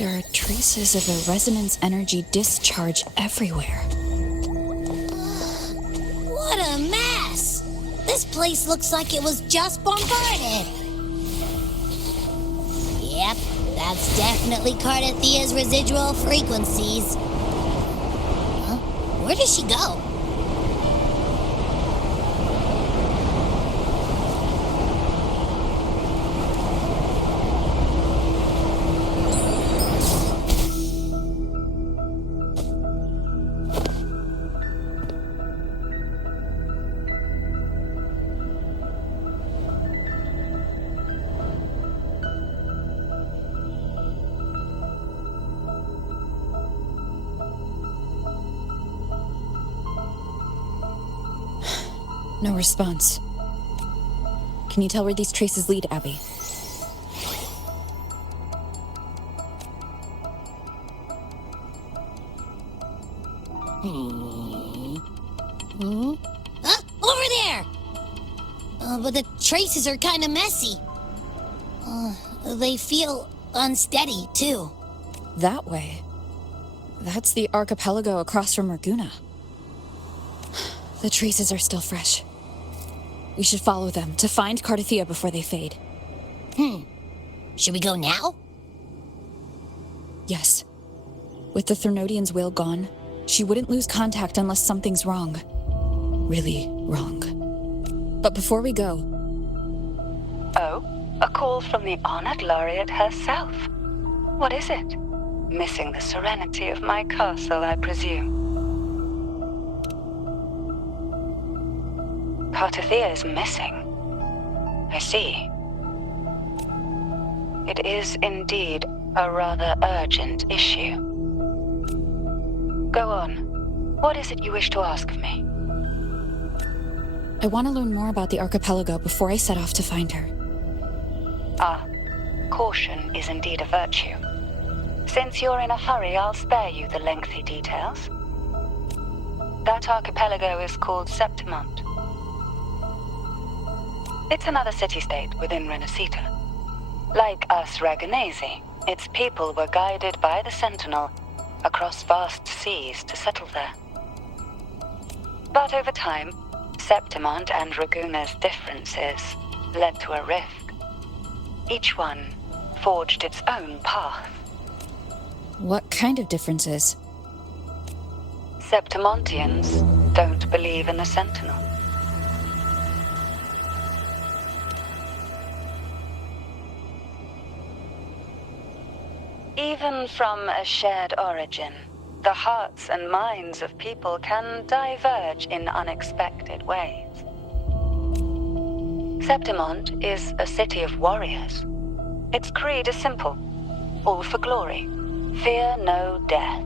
There are traces of a resonance energy discharge everywhere. What a mess! This place looks like it was just bombarded. Yep, that's definitely Cardathia's residual frequencies. Huh? Where does she go? No response. Can you tell where these traces lead, Abby? Over there! But the traces are kind of messy. They feel unsteady, too. That way. That's the archipelago across from Raguna. The traces are still fresh. We should follow them to find Cardathia before they fade. Should we go now? Yes. With the Thernodian's will gone, she wouldn't lose contact unless something's wrong. Really wrong. But before we go... Oh, a call from the honored laureate herself. What is it? Missing the serenity of my castle, I presume. Cardathia is missing. I see. It is indeed a rather urgent issue. Go on. What is it you wish to ask of me? I want to learn more about the archipelago before I set off to find her. Caution is indeed a virtue. Since you're in a hurry, I'll spare you the lengthy details. That archipelago is called Septimont. It's another city-state within Renacita. Like us Raganesi, its people were guided by the Sentinel across vast seas to settle there. But over time, Septimont and Raguna's differences led to a rift. Each one forged its own path. What kind of differences? Septimontians don't believe in the Sentinel. Even from a shared origin, the hearts and minds of people can diverge in unexpected ways. Septimont is a city of warriors. Its creed is simple: all for glory, fear no death.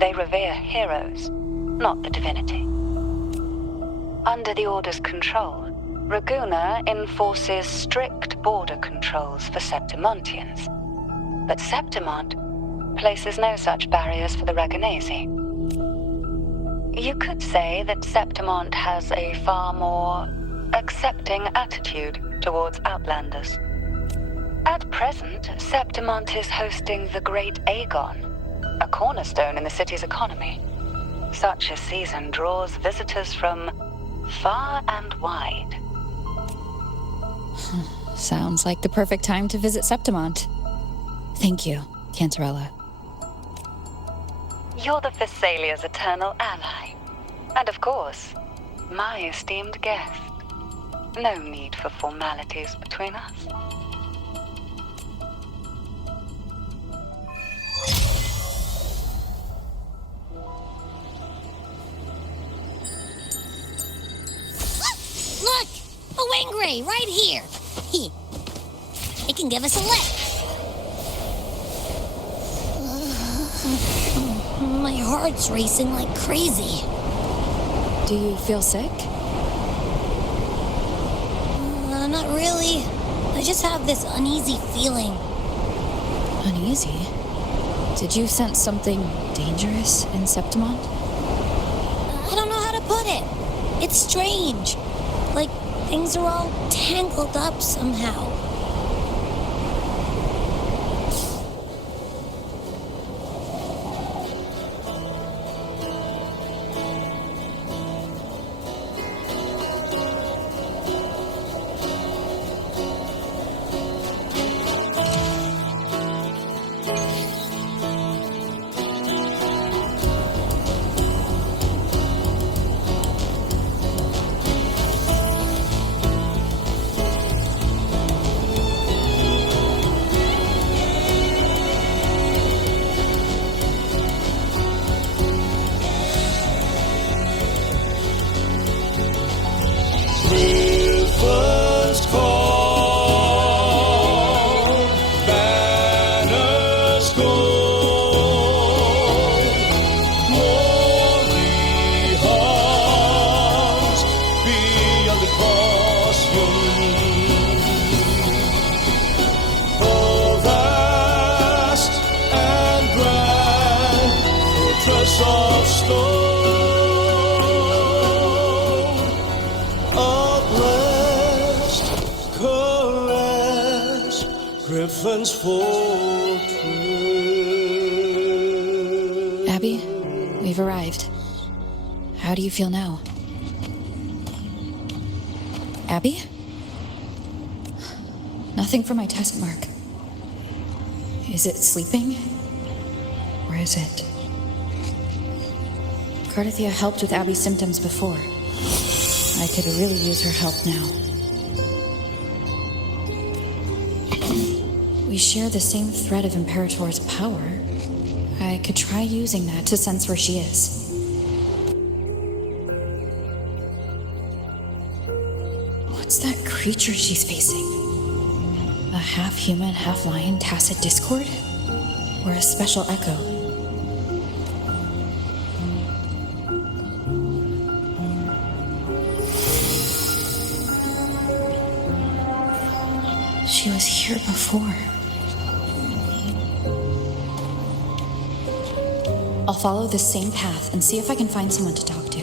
They revere heroes, not the divinity. Under the Order's control, Raguna enforces strict border controls for Septimontians. But Septimont places no such barriers for the Raganesi. You could say that Septimont has a far more accepting attitude towards outlanders. At present, Septimont is hosting the Great Aegon, a cornerstone in the city's economy. Such a season draws visitors from far and wide. Sounds like the perfect time to visit Septimont. Thank you, Cantarella. You're the Thessalia's eternal ally. And of course, my esteemed guest. No need for formalities between us. Look! A Wangray right here! It can give us a lift. My heart's racing like crazy. Do you feel sick? Not really. I just have this uneasy feeling. Uneasy? Did you sense something dangerous in Septimont? I don't know how to put it. It's strange. Like things are all tangled up somehow. Oh, vast and grand fortress of stone, a blessed caress, Griffin's fortress. Abby, we've arrived. How do you feel now? Abby? Nothing for my test mark. Is it sleeping? Or is it? Cardithia helped with Abby's symptoms before. I could really use her help now. We share the same thread of Imperator's power. I could try using that to sense where she is. What's that creature she's facing? A half-human, half-lion tacit discord? Or a special echo? She was here before. I'll follow the same path and see if I can find someone to talk to.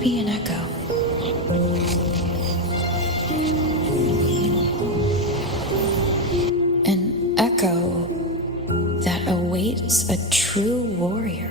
Be an echo. An echo that awaits a true warrior.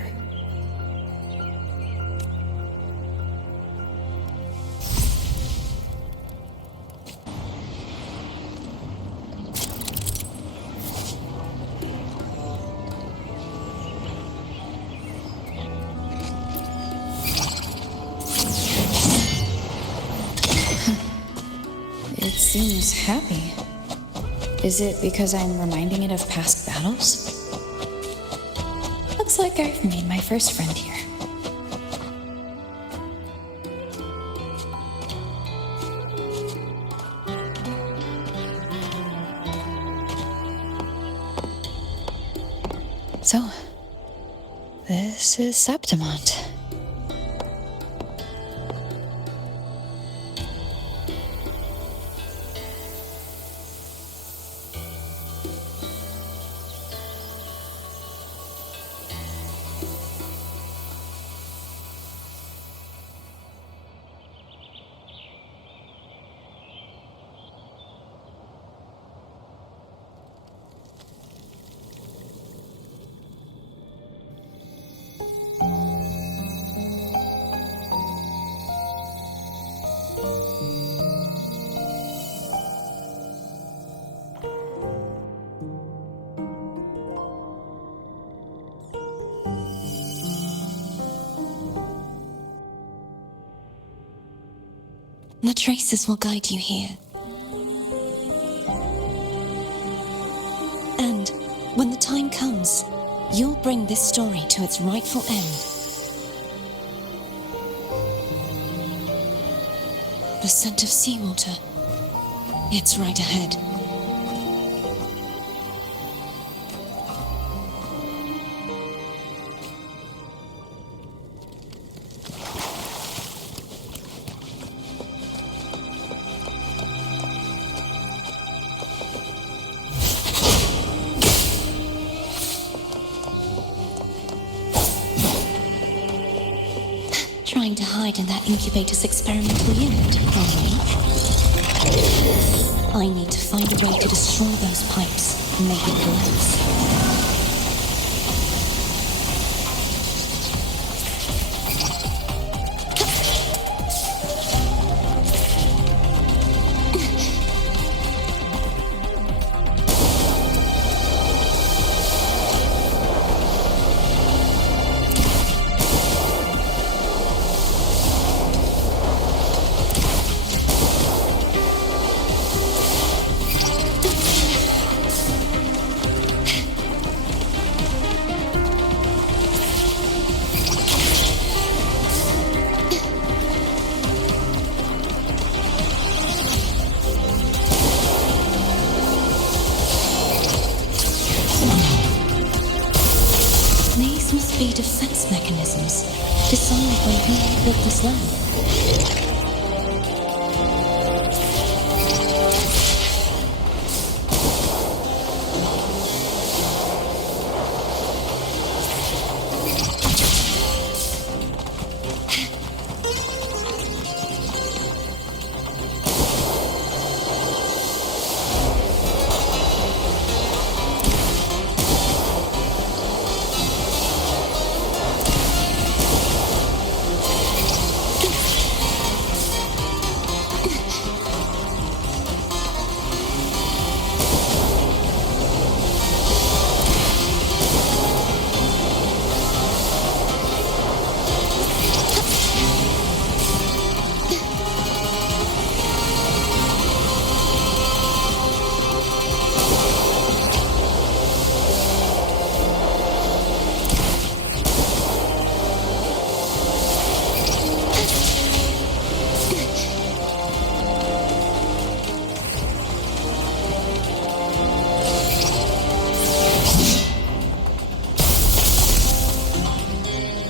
It seems happy. Is it because I'm reminding it of past battles? Looks like I've made my first friend here. So, this is Septimont. The traces will guide you here. And when the time comes, you'll bring this story to its rightful end. The scent of seawater. It's right ahead. trying to hide in that incubator's experimental unit, Cromwell? I need to find a way to destroy those pipes and make it collapse. These must be defense mechanisms designed by who built this land.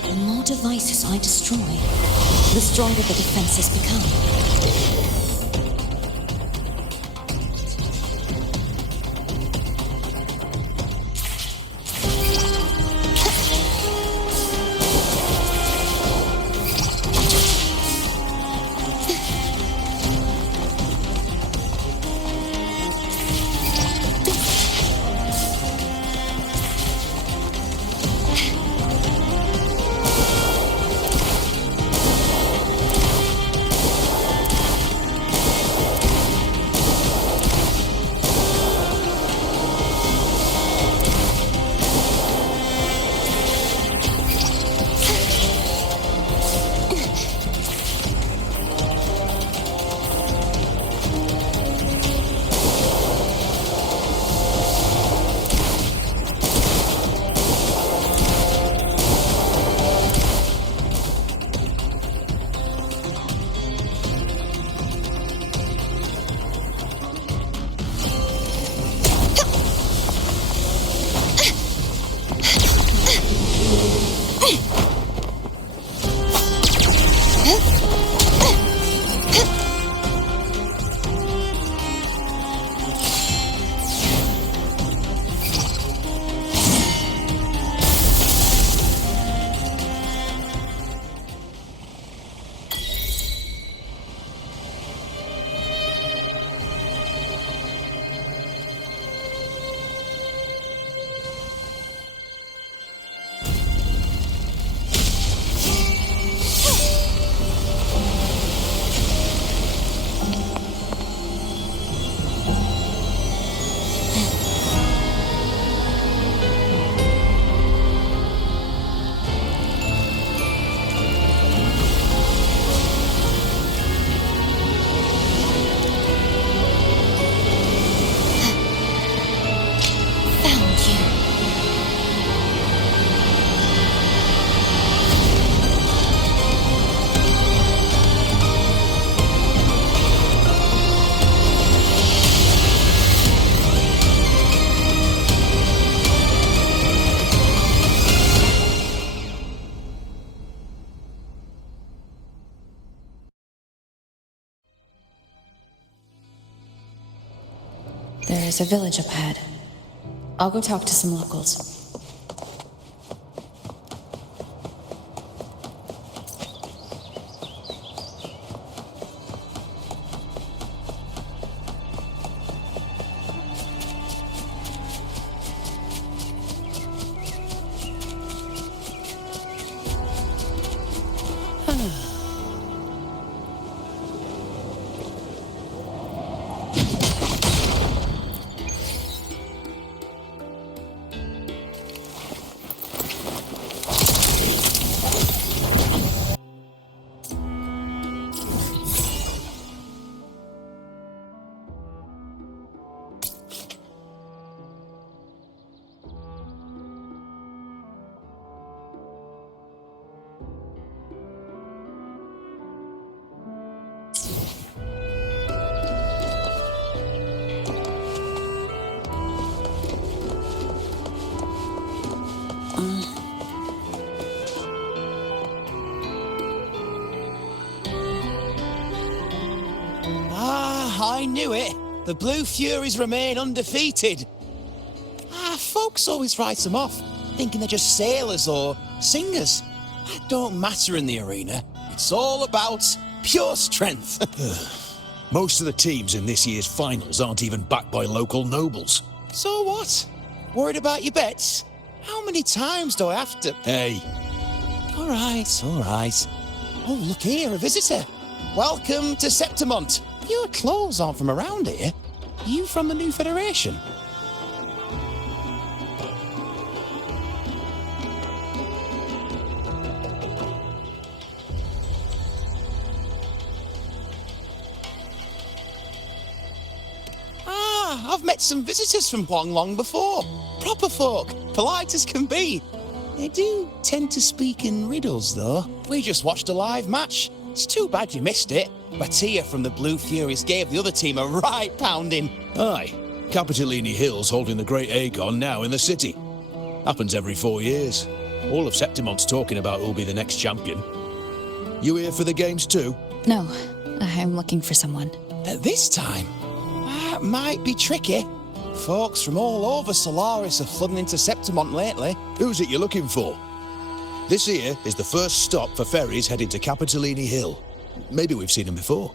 The more devices I destroy, the stronger the defenses become. There is a village up ahead. I'll go talk to some locals. I knew it. The Blue Furies remain undefeated. Folks always write them off, thinking they're just sailors or singers. That don't matter in the arena. It's all about pure strength. Most of the teams in this year's finals aren't even backed by local nobles. So what? Worried about your bets? How many times do I have to... Hey, All right. Oh, look here, a visitor. Welcome to Septimont. Your clothes aren't from around here. Are you from the New Federation? I've met some visitors from Huanglong before. Proper folk, polite as can be. They do tend to speak in riddles, though. We just watched a live match. It's too bad you missed it. Batia from the Blue Furies gave the other team a right pounding. aye. Capitolini Hill's holding the Great Aegon now in the city. Happens every 4 years. All of Septimont's talking about who'll be the next champion. You here for the games too? No, I'm looking for someone. At this time, that might be tricky. Folks from all over Solaris are flooding into Septimont lately. Who's it you're looking for? This here is the first stop for ferries heading to Capitolini Hill. Maybe we've seen him before.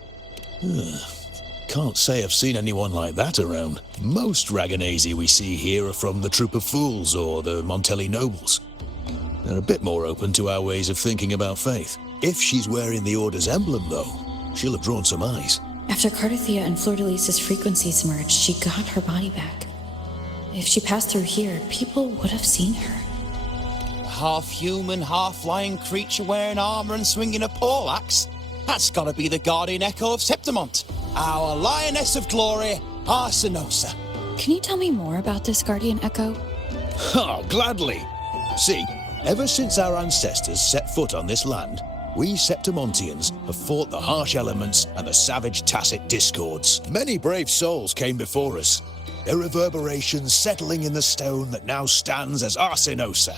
Can't say I've seen anyone like that around. Most Raganesi we see here are from the Troop of Fools or the Montelli Nobles. They're a bit more open to our ways of thinking about faith. If she's wearing the Order's emblem, though, she'll have drawn some eyes. After Cardathia and Fleur-de-Lis's frequencies merged, she got her body back. If she passed through here, people would have seen her. A half-human, half-lion creature wearing armor and swinging a poleaxe? That's gotta be the Guardian Echo of Septimont. Our Lioness of Glory, Arsinosa. Can you tell me more about this Guardian Echo? Ha, gladly. See, ever since our ancestors set foot on this land, we Septimontians have fought the harsh elements and the savage tacit discords. Many brave souls came before us, their reverberations settling in the stone that now stands as Arsinosa.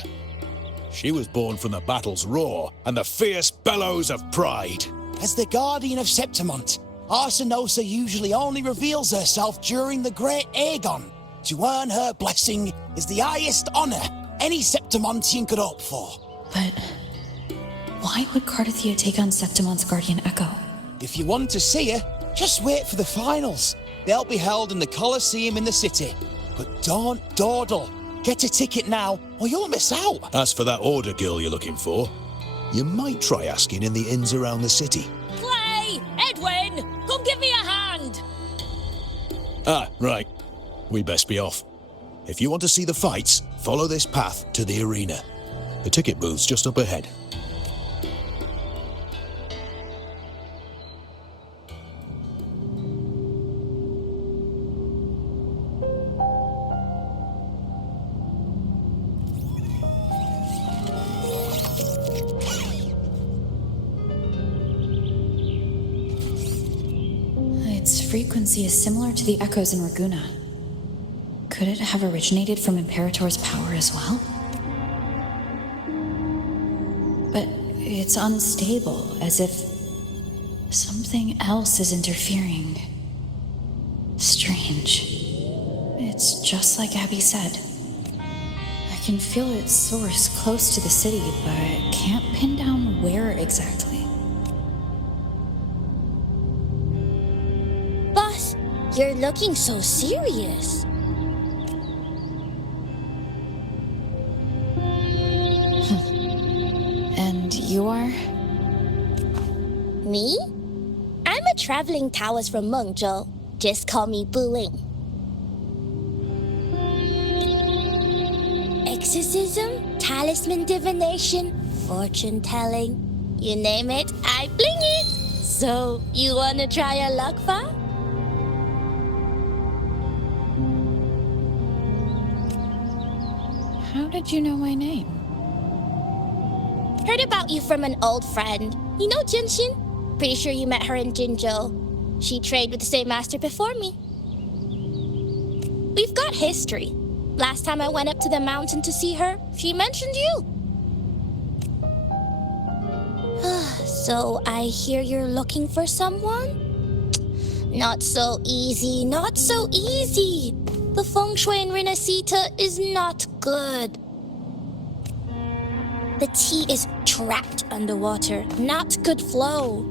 She was born from the battle's roar and the fierce bellows of pride. As the Guardian of Septimont, Arsinosa usually only reveals herself during the Great Aegon. To earn her blessing is the highest honor any Septimontian could hope for. But why would Cardathia take on Septimont's Guardian Echo? If you want to see her, just wait for the finals. They'll be held in the Colosseum in the city. But don't dawdle. Get a ticket now, or you'll miss out. As for that Order girl you're looking for, you might try asking in the inns around the city. Clay! Edwin! Come give me a hand! Ah, right. We best be off. If you want to see the fights, follow this path to the arena. The ticket booth's just up ahead. Its frequency is similar to the echoes in Raguna. Could it have originated from Imperator's power as well? But it's unstable, as if something else is interfering. Strange. It's just like Abby said. I can feel its source close to the city, but can't pin down where exactly. Boss, you're looking so serious. And you are? Me? I'm a traveling Taoist from Mengzhou. Just call me Buling. Exorcism, talisman divination, fortune telling. You name it, I bling it. So, you wanna try your luck, Fa? How did you know my name? Heard about you from an old friend. You know Jinshin? Pretty sure you met her in Jinzhou. She trained with the same master before me. We've got history. Last time I went up to the mountain to see her, she mentioned you. So I hear you're looking for someone? Not so easy, not so easy. The feng shui in Renacita is not good. The tea is trapped underwater, not good flow.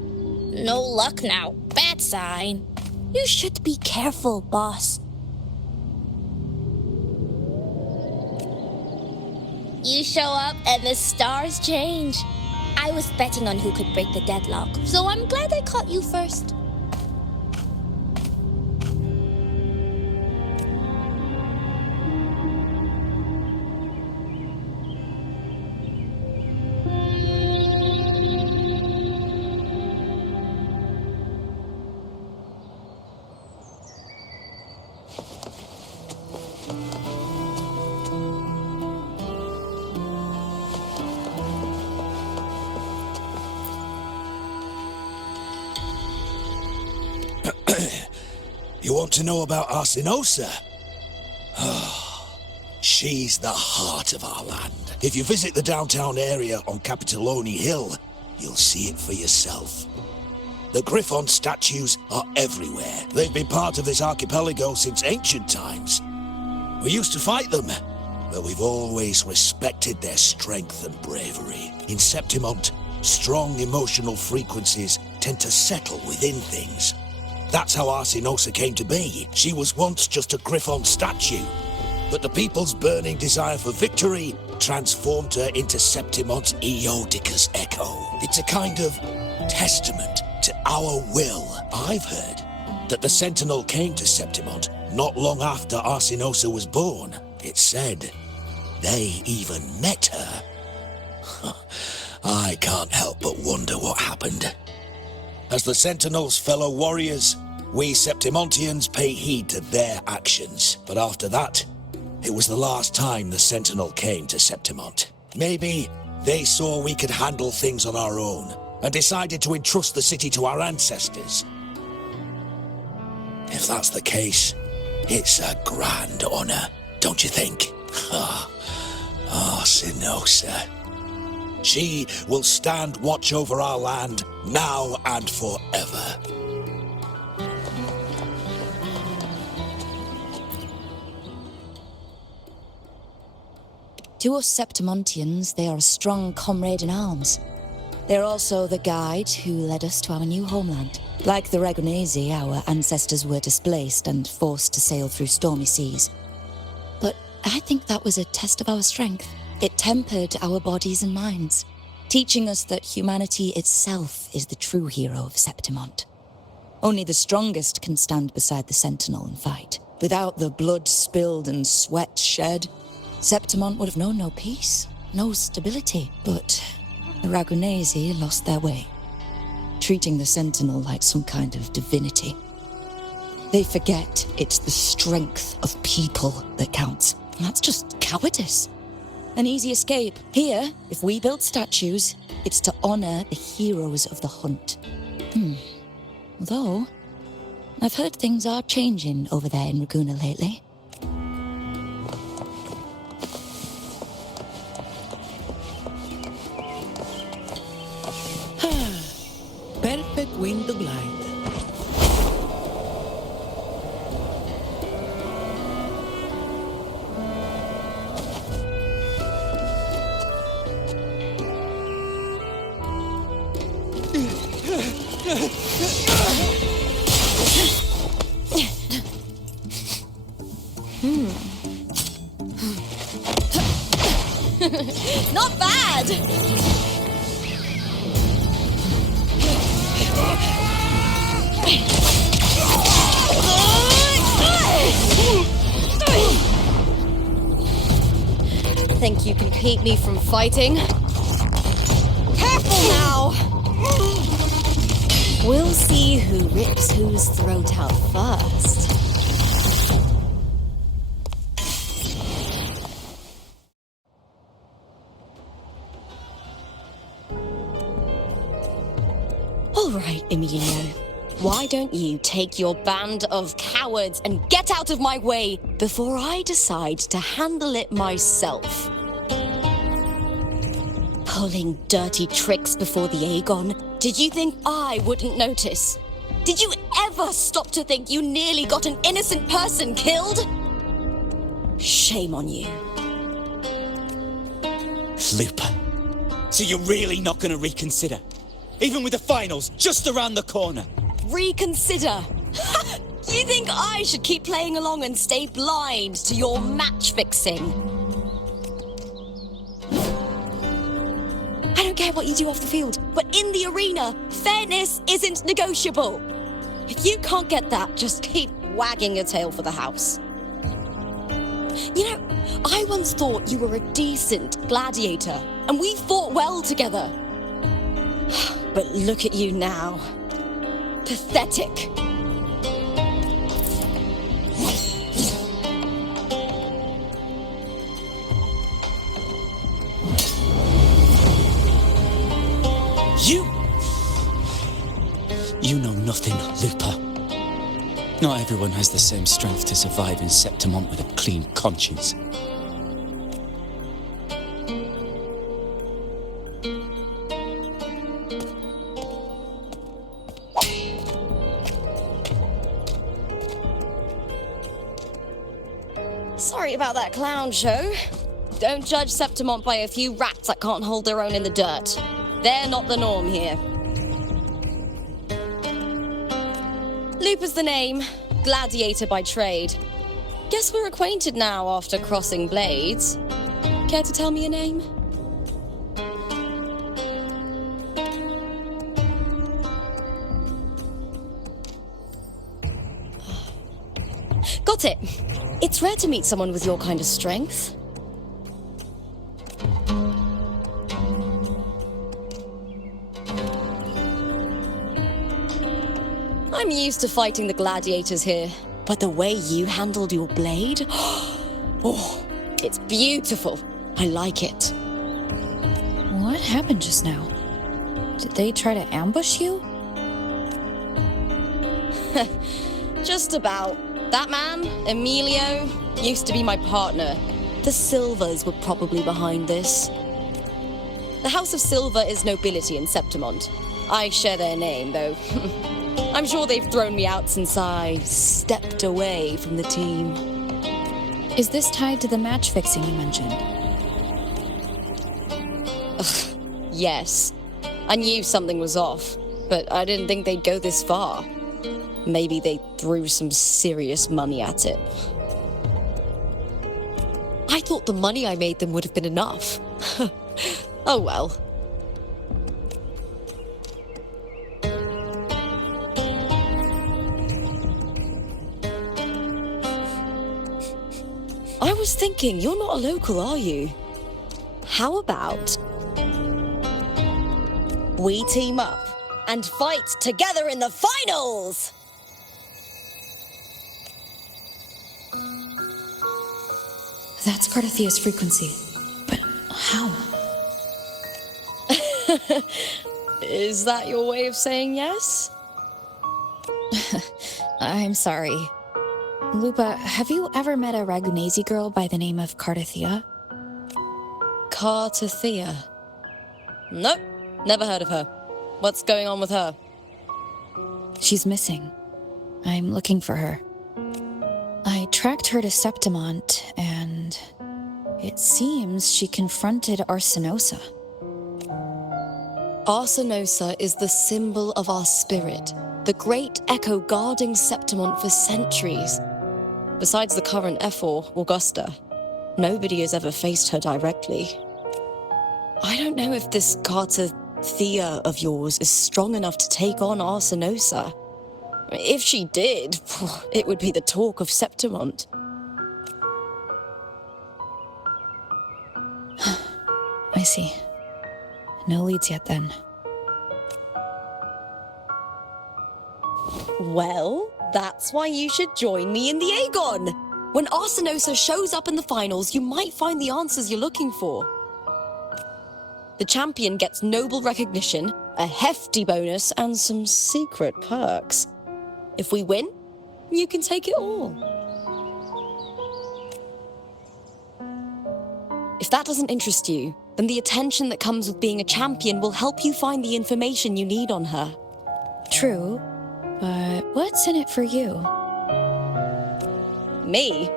No luck now, bad sign. You should be careful, boss. You show up and the stars change. I was betting on who could break the deadlock, so I'm glad I caught you first. You want to know about Arsinosa? She's the heart of our land. If you visit the downtown area on Capitoloni Hill, you'll see it for yourself. The Griffon statues are everywhere. They've been part of this archipelago since ancient times. We used to fight them, but we've always respected their strength and bravery. In Septimont, strong emotional frequencies tend to settle within things. That's how Arsinosa came to be. She was once just a Griffon statue, but the people's burning desire for victory transformed her into Septimont's Eodica's echo. It's a kind of testament to our will. I've heard that the Sentinel came to Septimont not long after Arsinosa was born. It's said they even met her. I can't help but wonder what happened. As the Sentinel's fellow warriors, we Septimontians pay heed to their actions. But after that, it was the last time the Sentinel came to Septimont. Maybe they saw we could handle things on our own and decided to entrust the city to our ancestors. If that's the case, it's a grand honor, don't you think? Arsinosa. She will stand watch over our land now and forever. To us Septimontians, they are a strong comrade in arms. They're also the guide who led us to our new homeland. Like the Ragonesi, our ancestors were displaced and forced to sail through stormy seas. But I think that was a test of our strength. It tempered our bodies and minds, teaching us that humanity itself is the true hero of Septimont. Only the strongest can stand beside the Sentinel and fight. Without the blood spilled and sweat shed, Septimont would have known no peace, no stability. But the Ragonesi lost their way, treating the Sentinel like some kind of divinity. They forget it's the strength of people that counts. And that's just cowardice. An easy escape. Here, if we build statues, it's to honor the heroes of the hunt. Although, I've heard things are changing over there in Ragusa lately. Perfect window blind. Not bad! Think you can keep me from fighting? Careful now! We'll see who rips whose throat out first. All right, Emilio. Why don't you take your band of cowards and get out of my way before I decide to handle it myself? Pulling dirty tricks before the Aegon. Did you think I wouldn't notice? Did you ever stop to think you nearly got an innocent person killed? Shame on you. Looper. So you're really not going to reconsider? Even with the finals just around the corner? Reconsider? You think I should keep playing along and stay blind to your match fixing? I don't care what you do off the field, but in the arena, fairness isn't negotiable. If you can't get that, just keep wagging your tail for the house. You know, I once thought you were a decent gladiator, and we fought well together. But look at you now. Pathetic. You know nothing, Looper. Not everyone has the same strength to survive in Septimont with a clean conscience. Sorry about that clown show. Don't judge Septimont by a few rats that can't hold their own in the dirt. They're not the norm here. Looper's the name, gladiator by trade. Guess we're acquainted now after crossing blades. Care to tell me your name? Got it. It's rare to meet someone with your kind of strength. I'm used to fighting the gladiators here, but the way you handled your blade, oh, it's beautiful. I like it. What happened just now? Did they try to ambush you? Just about. That man, Emilio, used to be my partner. The Silvers were probably behind this. The House of Silver is nobility in Septimont. I share their name, though. I'm sure they've thrown me out since I stepped away from the team. Is this tied to the match fixing you mentioned? Yes. I knew something was off, but I didn't think they'd go this far. Maybe they threw some serious money at it. I thought the money I made them would have been enough. Oh well. I was thinking, you're not a local, are you? How about we team up and fight together in the finals? That's Cardathia's frequency. But how? Is that your way of saying yes? I'm sorry. Lupa, have you ever met a Ragunesi girl by the name of Cardathia? Cardathia? Nope, never heard of her. What's going on with her? She's missing. I'm looking for her. I tracked her to Septimont, and it seems she confronted Arsenosa. Arsenosa is the symbol of our spirit, the great echo guarding Septimont for centuries. Besides the current Ephor, Augusta, nobody has ever faced her directly. I don't know if this Cardathia of yours is strong enough to take on Arsenosa. If she did, it would be the talk of Septimont. I see. No leads yet, then. Well, that's why you should join me in the Aegon. When Arsenosa shows up in the finals, you might find the answers you're looking for. The champion gets noble recognition, a hefty bonus, and some secret perks. If we win, you can take it all. If that doesn't interest you, then the attention that comes with being a champion will help you find the information you need on her. True, But what's in it for you? Me?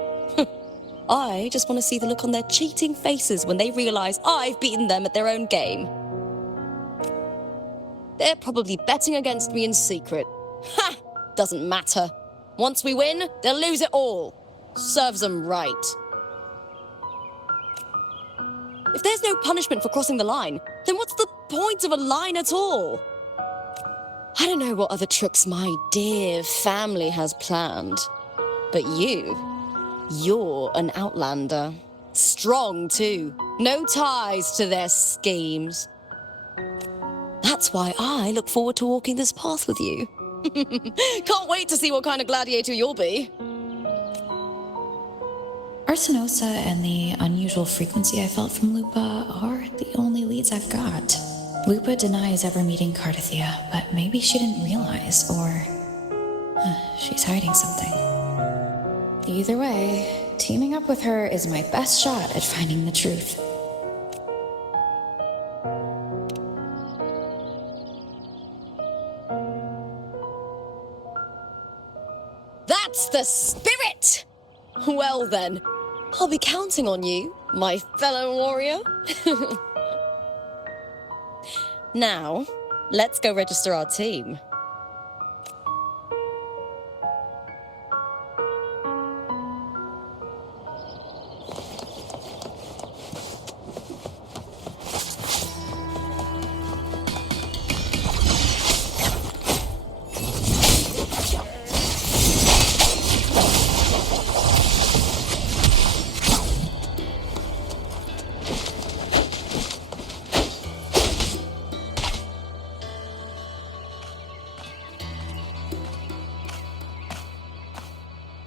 I just want to see the look on their cheating faces when they realize I've beaten them at their own game. They're probably betting against me in secret. Ha! Doesn't matter. Once we win, they'll lose it all. Serves them right. If there's no punishment for crossing the line, then what's the point of a line at all? I don't know what other tricks my dear family has planned, but you're an outlander. Strong, too. No ties to their schemes. That's why I look forward to walking this path with you. Can't wait to see what kind of gladiator you'll be. Arsenosa and the unusual frequency I felt from Lupa are the only leads I've got. Lupa denies ever meeting Cardathia, but maybe she didn't realize, or she's hiding something. Either way, teaming up with her is my best shot at finding the truth. That's the spirit! Well then, I'll be counting on you, my fellow warrior. Now, let's go register our team.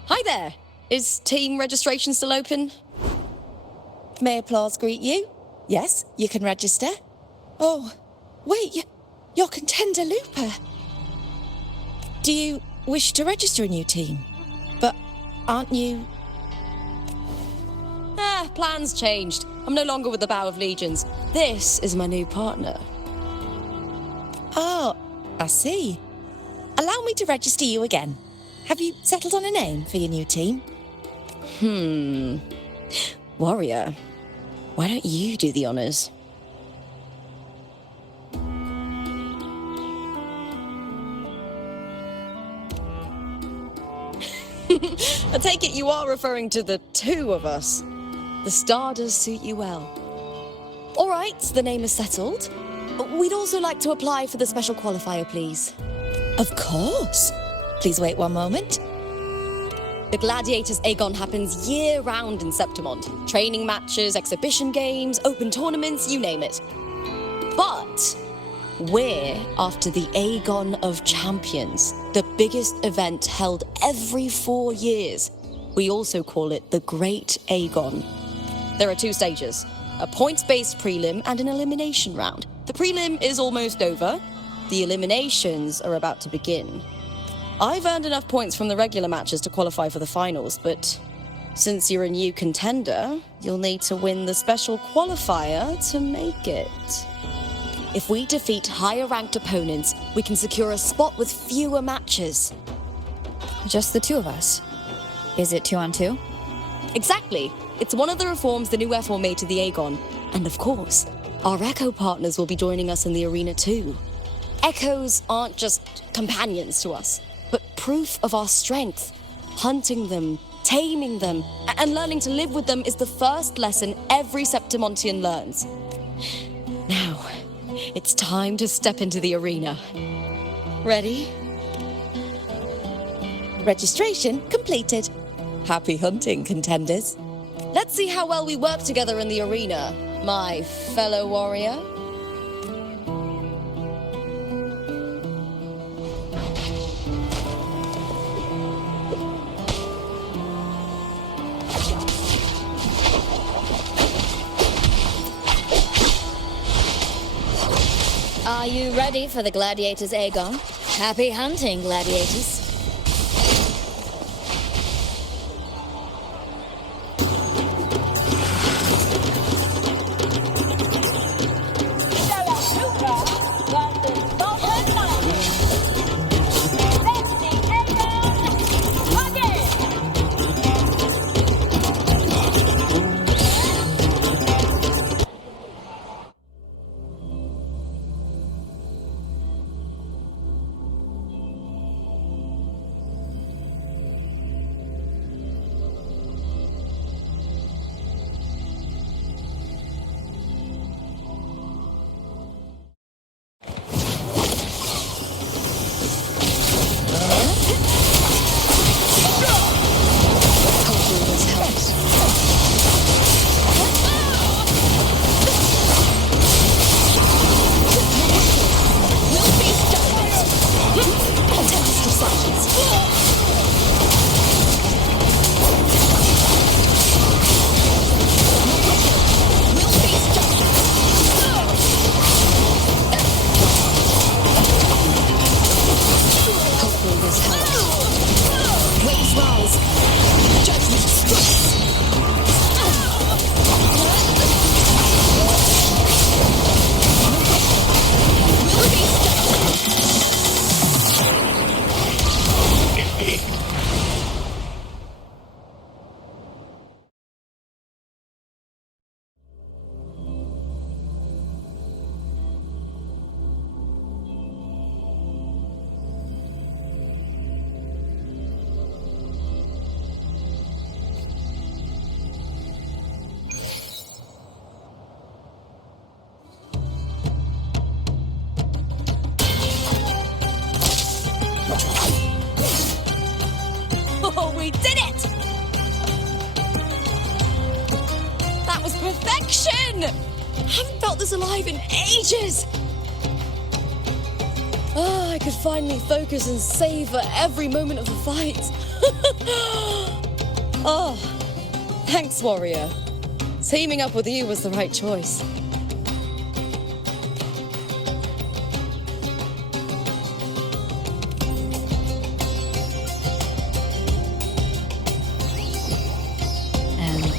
Hi there. Is team registration still open? May applause greet you? Yes, you can register. Oh, wait, you're contender Lupa. Do you wish to register a new team? But aren't you... Plans changed. I'm no longer with the Bow of Legions. This is my new partner. Oh, I see. Allow me to register you again. Have you settled on a name for your new team? Warrior, why don't you do the honors? I take it you are referring to the two of us. The star does suit you well. All right, the name is settled. We'd also like to apply for the special qualifier, please. Of course. Please wait one moment. The Gladiators Aegon happens year-round in Septimont. Training matches, exhibition games, open tournaments, you name it. But we're after the Aegon of Champions, the biggest event held every 4 years. We also call it the Great Aegon. There are 2 stages, a points-based prelim and an elimination round. The prelim is almost over. The eliminations are about to begin. I've earned enough points from the regular matches to qualify for the finals, but since you're a new contender, you'll need to win the special qualifier to make it. If we defeat higher-ranked opponents, we can secure a spot with fewer matches. Just the two of us. Is it 2-on-2? Exactly. It's one of the reforms the new F4 made to the Aegon. And of course, our Echo partners will be joining us in the arena too. Echoes aren't just companions to us, but proof of our strength. Hunting them, taming them, and learning to live with them is the first lesson every Septimontian learns. Now, it's time to step into the arena. Ready? Registration completed. Happy hunting, contenders. Let's see how well we work together in the arena, my fellow warrior. Are you ready for the Gladiators Aegon? Happy hunting, Gladiators. Haven't felt this alive in ages! I could finally focus and savor every moment of the fight. Oh, thanks, warrior. Teaming up with you was the right choice.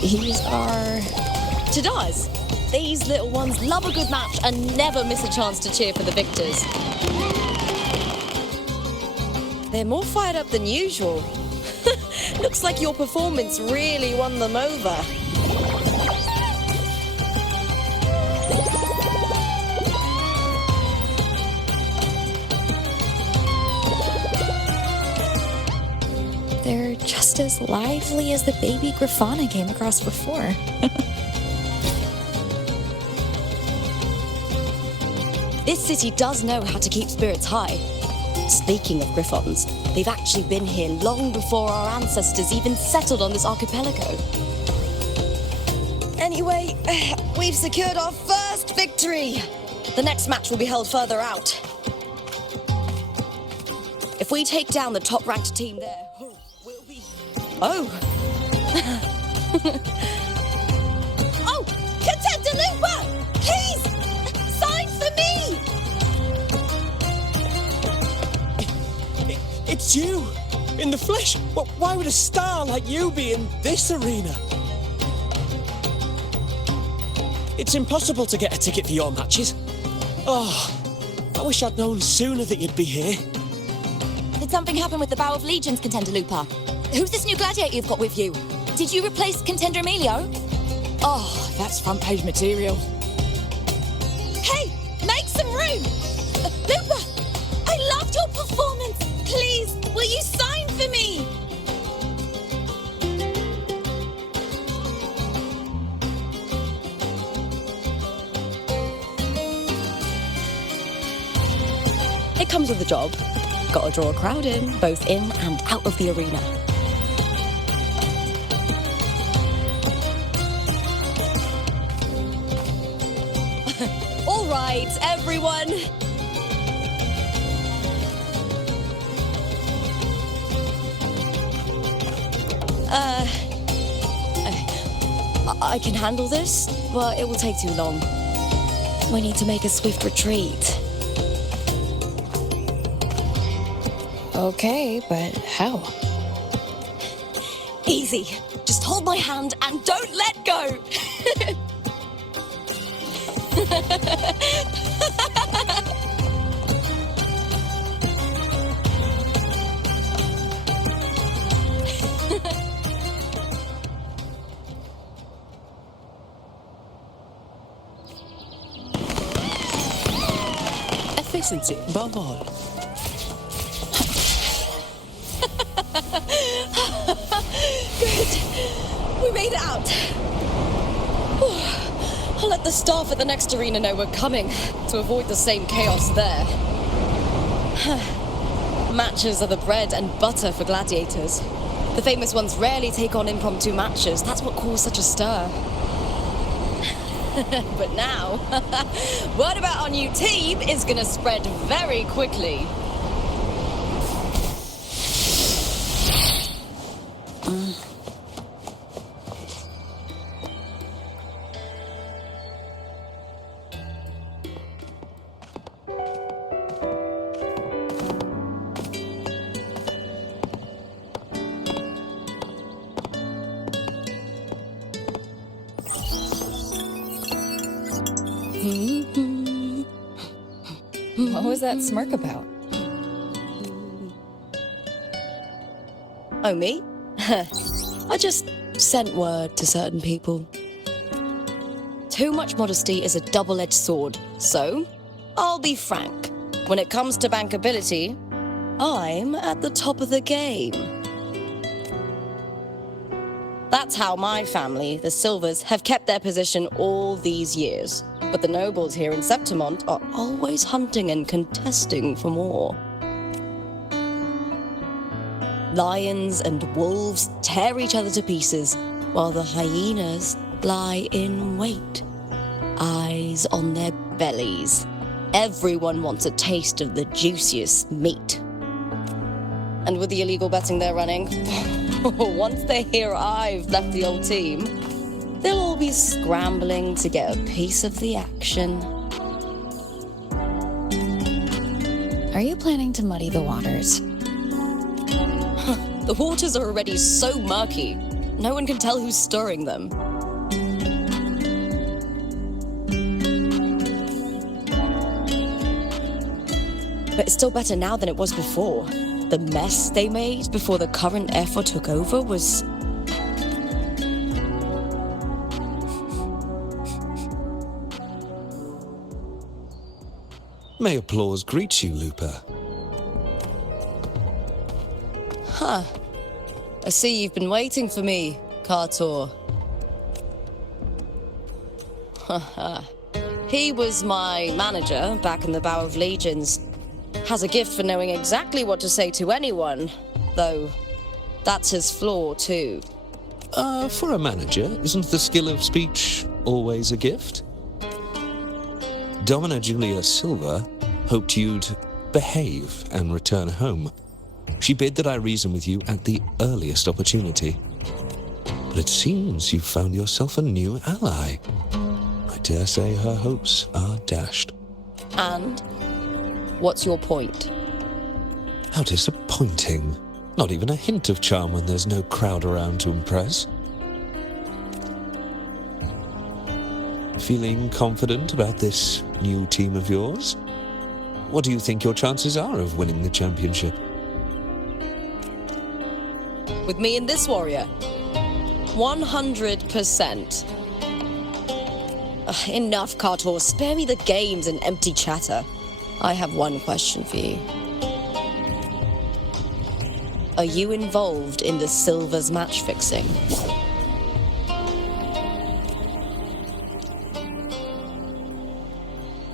These are Tadars. These little ones love a good match and never miss a chance to cheer for the victors. They're more fired up than usual. Looks like your performance really won them over. They're just as lively as the baby Grafana came across before. This city does know how to keep spirits high. Speaking of Griffons, they've actually been here long before our ancestors even settled on this archipelago. Anyway, we've secured our first victory. The next match will be held further out. If we take down the top-ranked team there, we'll be... Oh! Oh! Contender Lupa! Please! Sign for me! It's you! In the flesh! Why would a star like you be in this arena? It's impossible to get a ticket for your matches. Oh, I wish I'd known sooner that you'd be here. Did something happen with the Bow of Legions, Contender Lupa? Who's this new gladiator you've got with you? Did you replace Contender Emilio? Oh, that's front page material. Hey, make some room! Lupa, I loved your performance. Please, will you sign for me? It comes with the job. Gotta draw a crowd in, both in and out of the arena. All right, everyone. I can handle this, but it will take too long. We need to make a swift retreat. Okay, but how? Easy. Just hold my hand and don't let go. Efficiency above all. Good. We made it out. I'll let the staff at the next arena know we're coming to avoid the same chaos there. Matches are the bread and butter for gladiators. The famous ones rarely take on impromptu matches. That's what caused such a stir. But now, word about our new team is going to spread very quickly. What was that smirk about? Oh, me? I just sent word to certain people. Too much modesty is a double-edged sword, so I'll be frank. When it comes to bankability, I'm at the top of the game. That's how my family, the Silvers, have kept their position all these years. But the nobles here in Septimont are always hunting and contesting for more. Lions and wolves tear each other to pieces, while the hyenas lie in wait. eyes on their bellies. Everyone wants a taste of the juiciest meat. And with the illegal betting they're running, once they hear I've left the old team, they'll all be scrambling to get a piece of the action. Are you planning to muddy the waters? The waters are already so murky, no one can tell who's stirring them. But it's still better now than it was before. The mess they made before the current effort took over was... May applause greet you, Lupa. Huh. I see you've been waiting for me, Kartor. Haha. He was my manager back in the Bow of Legions. Has a gift for knowing exactly what to say to anyone, though that's his flaw too. For a manager, isn't the skill of speech always a gift? Domina Julia Silva hoped you'd behave and return home. She bid that I reason with you at the earliest opportunity. But it seems you've found yourself a new ally. I dare say her hopes are dashed. And? What's your point? How disappointing. Not even a hint of charm when there's no crowd around to impress. Feeling confident about this new team of yours? What do you think your chances are of winning the championship? With me and this warrior? 100%. Enough, Kartor. Spare me the games and empty chatter. I have one question for you. Are you involved in the Silver's match fixing?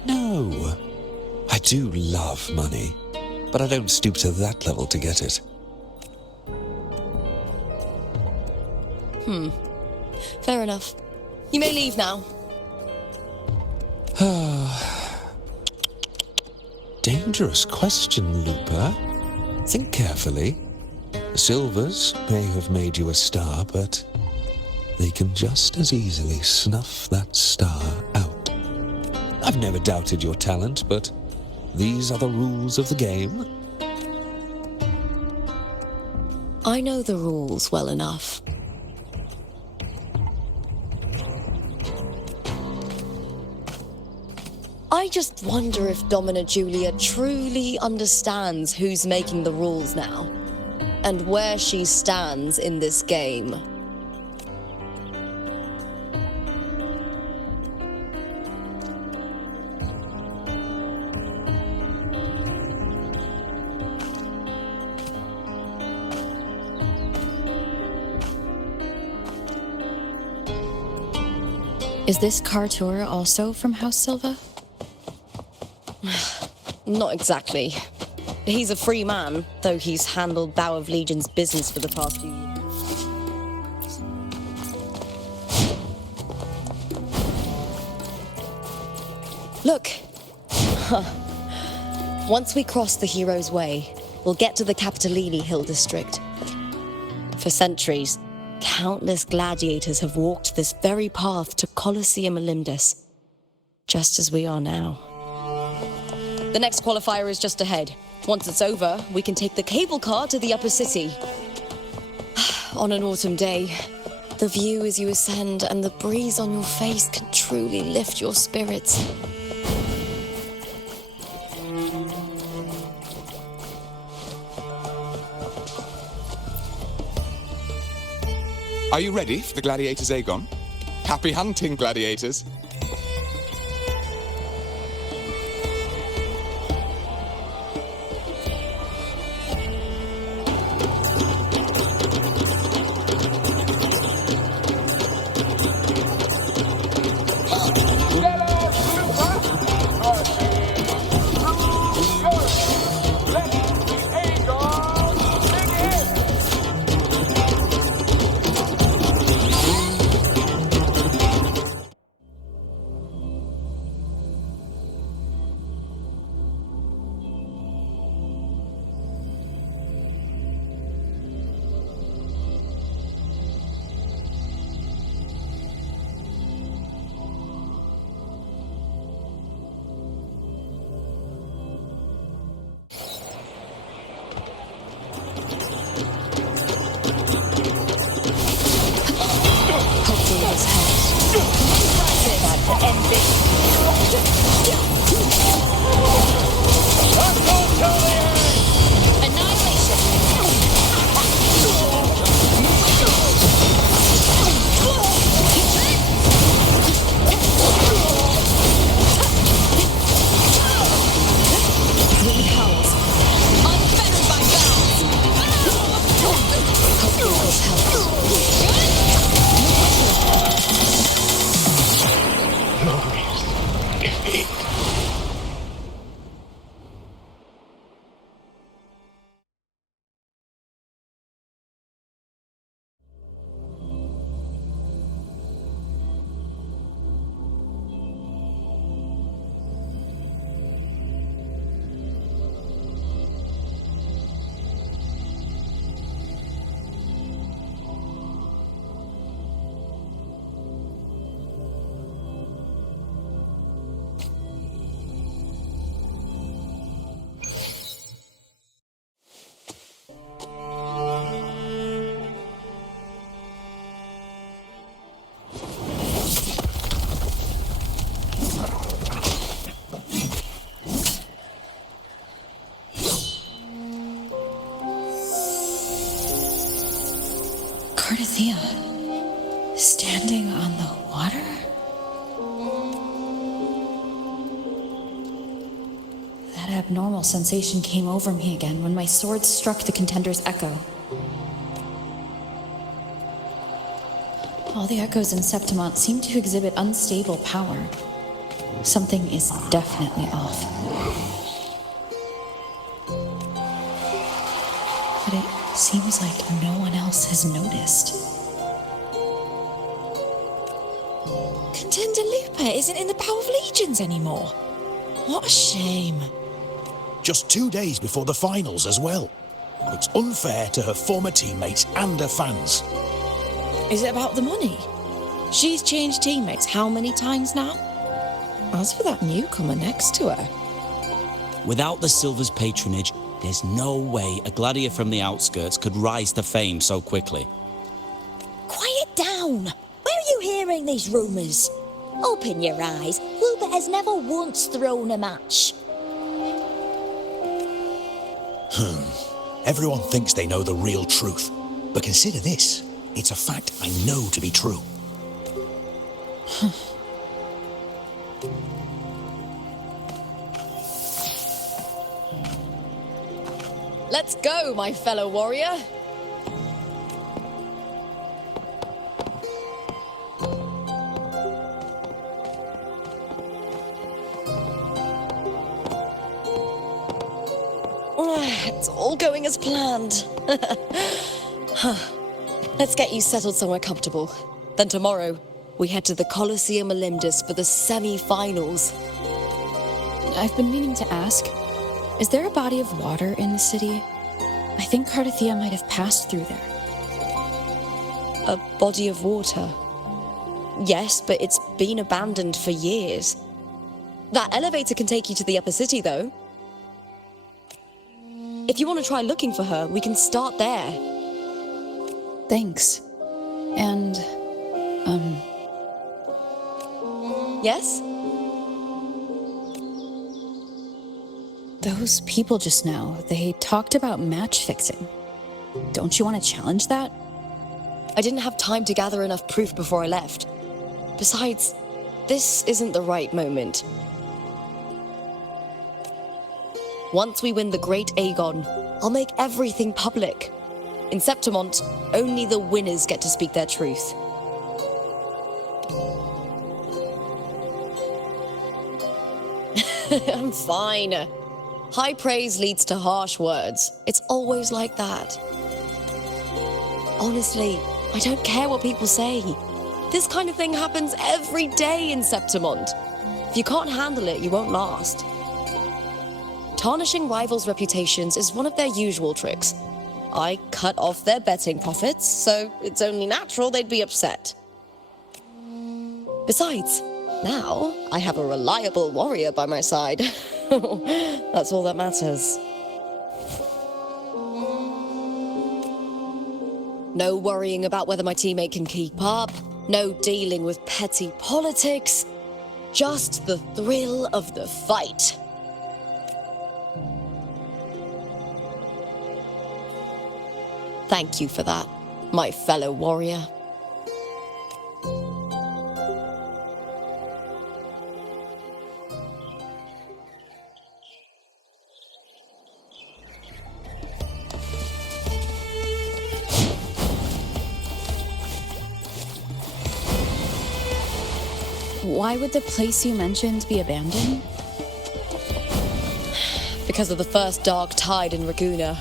No. I do love money, but I don't stoop to that level to get it. Fair enough. You may leave now. Dangerous question, Lupa. Think carefully. The Silvers may have made you a star, but they can just as easily snuff that star out. I've never doubted your talent, but these are the rules of the game. I know the rules well enough. I just wonder if Domina Julia truly understands who's making the rules now, and where she stands in this game. Is this Kartor also from House Silva? Not exactly. He's a free man, though he's handled Bow of Legion's business for the past few years. Look! Once we cross the Hero's Way, we'll get to the Capitolini Hill district. For centuries, countless gladiators have walked this very path to Colosseum Olympus, just as we are now. The next qualifier is just ahead. Once it's over, we can take the cable car to the upper city. On an autumn day, the view as you ascend and the breeze on your face can truly lift your spirits. Are you ready for the gladiators, Aegon? Happy hunting, gladiators. Cardathia, standing on the water? That abnormal sensation came over me again when my sword struck the contender's echo. All the echoes in Septimont seem to exhibit unstable power. Something is definitely off. But it seems like no one else has noticed. Contender Lupa isn't in the Power of Legions anymore. What a shame. Just 2 days before the finals as well. It's unfair to her former teammates and her fans. Is it about the money? She's changed teammates how many times now? As for that newcomer next to her... Without the Silver's patronage, there's no way a gladiator from the outskirts could rise to fame so quickly. Quiet down! Where are you hearing these rumours? Open your eyes. Wilbur has never once thrown a match. Everyone thinks they know the real truth. But consider this. It's a fact I know to be true. Let's go, my fellow warrior. It's all going as planned. Let's get you settled somewhere comfortable. Then tomorrow, we head to the Colosseum Olympus for the semi-finals. I've been meaning to ask, is there a body of water in the city? I think Cardathia might have passed through there. A body of water? Yes, but it's been abandoned for years. That elevator can take you to the upper city, though. If you want to try looking for her, we can start there. Thanks. And, Yes? those people just now, they talked about match fixing. Don't you want to challenge that? I didn't have time to gather enough proof before I left. Besides, this isn't the right moment. Once we win the Great Aegon, I'll make everything public. In Septimont, only the winners get to speak their truth. I'm fine. High praise leads to harsh words. It's always like that. Honestly, I don't care what people say. This kind of thing happens every day in Septimont. If you can't handle it, you won't last. Tarnishing rivals' reputations is one of their usual tricks. I cut off their betting profits, so it's only natural they'd be upset. Besides, now I have a reliable warrior by my side. That's all that matters. No worrying about whether my teammate can keep up. No dealing with petty politics. Just the thrill of the fight. Thank you for that, my fellow warrior. Why would the place you mentioned be abandoned? Because of the first dark tide in Raguna.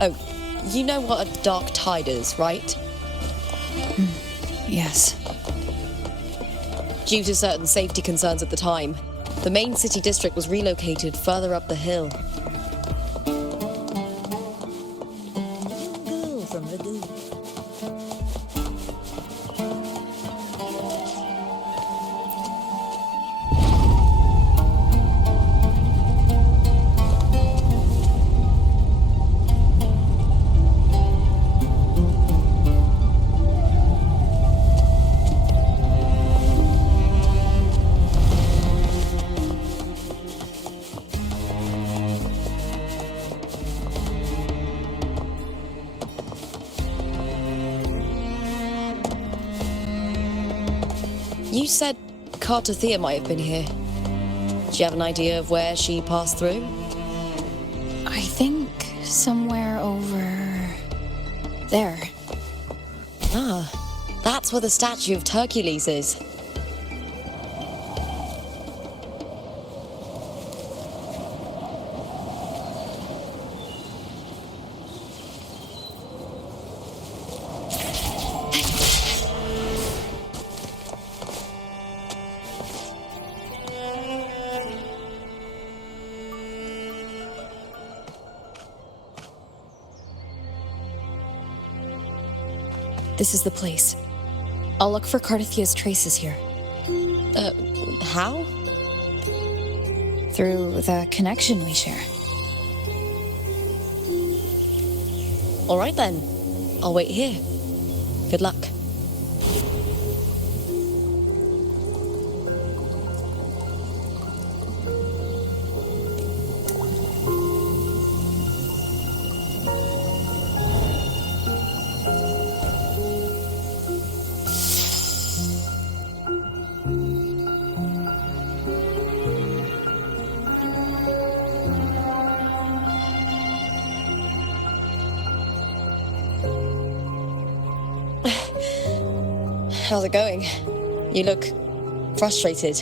Oh, you know what a dark tide is, right? Yes. Due to certain safety concerns at the time, the main city district was relocated further up the hill. You said Cartothea might have been here. Do you have an idea of where she passed through? I think somewhere over there. Ah, that's where the statue of Hercules is. This is the place. I'll look for Cartothea's traces here. How? Through the connection we share. All right then. I'll wait here. Good luck. How's it going? You look frustrated.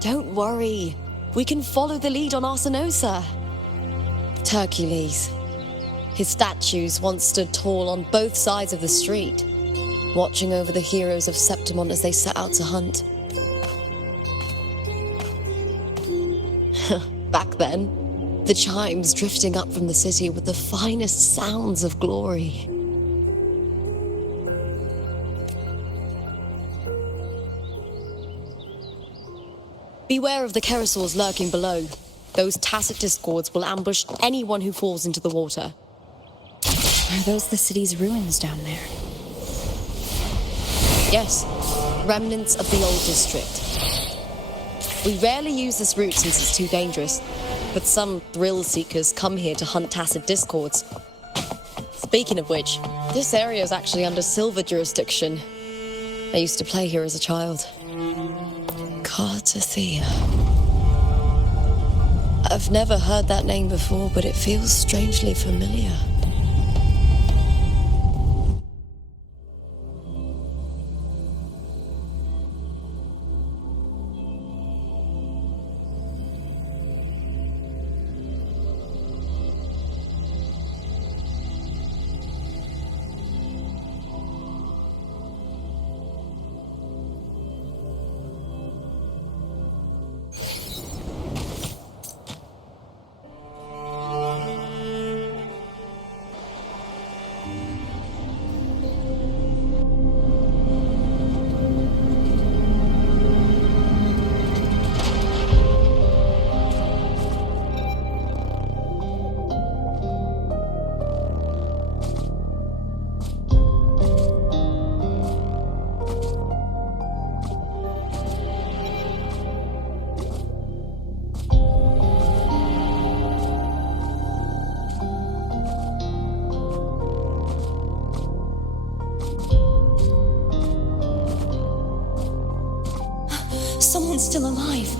Don't worry. We can follow the lead on Arsinosa. Hercules. His statues once stood tall on both sides of the street, watching over the heroes of Septimon as they set out to hunt. Back then, the chimes drifting up from the city with the finest sounds of glory. Beware of the Kerosaurs lurking below. Those tacit discords will ambush anyone who falls into the water. Are those the city's ruins down there? Yes, remnants of the old district. We rarely use this route since it's too dangerous, but some thrill-seekers come here to hunt tacit discords. Speaking of which, this area is actually under Silver jurisdiction. I used to play here as a child. Cartothea. I've never heard that name before, but it feels strangely familiar. Someone's still alive.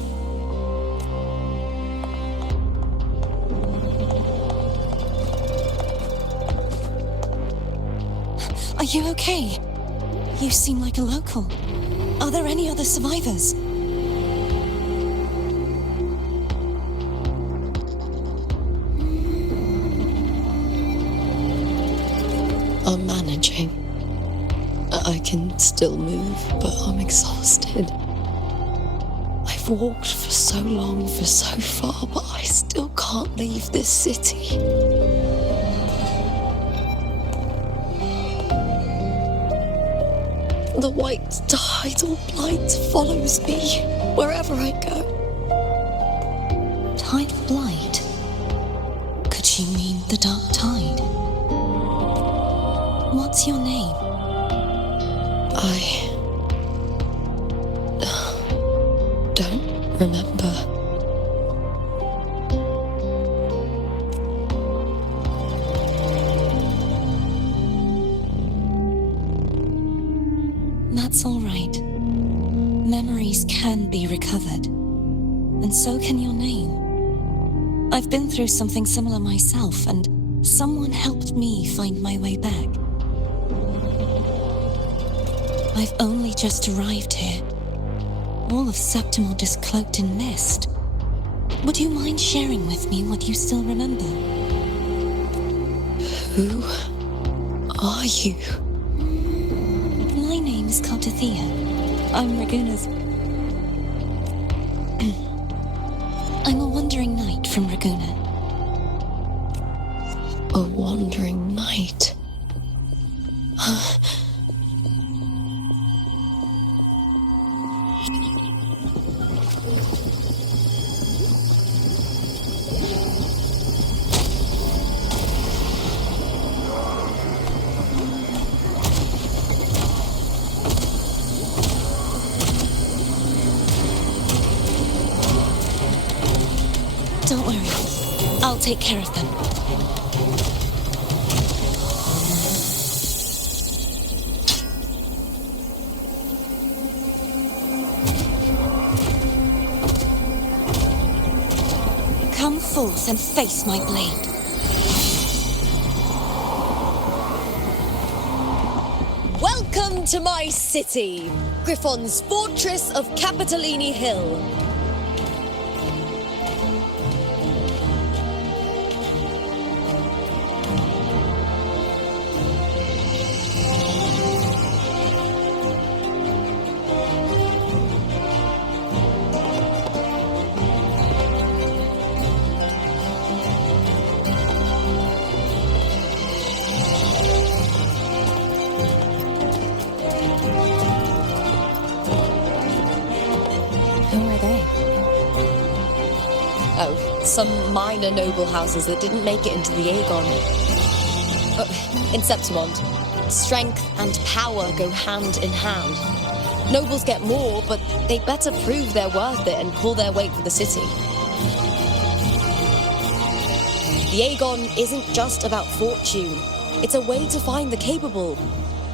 Are you okay? You seem like a local. Are there any other survivors? I'm managing. I can still move, but I'm exhausted. I've walked for so long, for so far, but I still can't leave this city. The white tidal blight follows me wherever I go. Tidal blight? Could she mean the dark tide? What's your name? I don't remember. That's all right. Memories can be recovered. And so can your name. I've been through something similar myself, and someone helped me find my way back. I've only just arrived here. All of Septimod is cloaked in mist. Would you mind sharing with me what you still remember? Who are you? My name is Cartithia. I'm Raguna's... I'm a wandering knight from Raguna. A wandering knight. Don't worry. I'll take care of them. Come forth and face my blade. Welcome to my city, Griffon's fortress of Capitolini Hill. Who are they? Oh, some minor noble houses that didn't make it into the Aegon. In Septimond, strength and power go hand in hand. Nobles get more, but they better prove they're worth it and pull their weight for the city. The Aegon isn't just about fortune. It's a way to find the capable.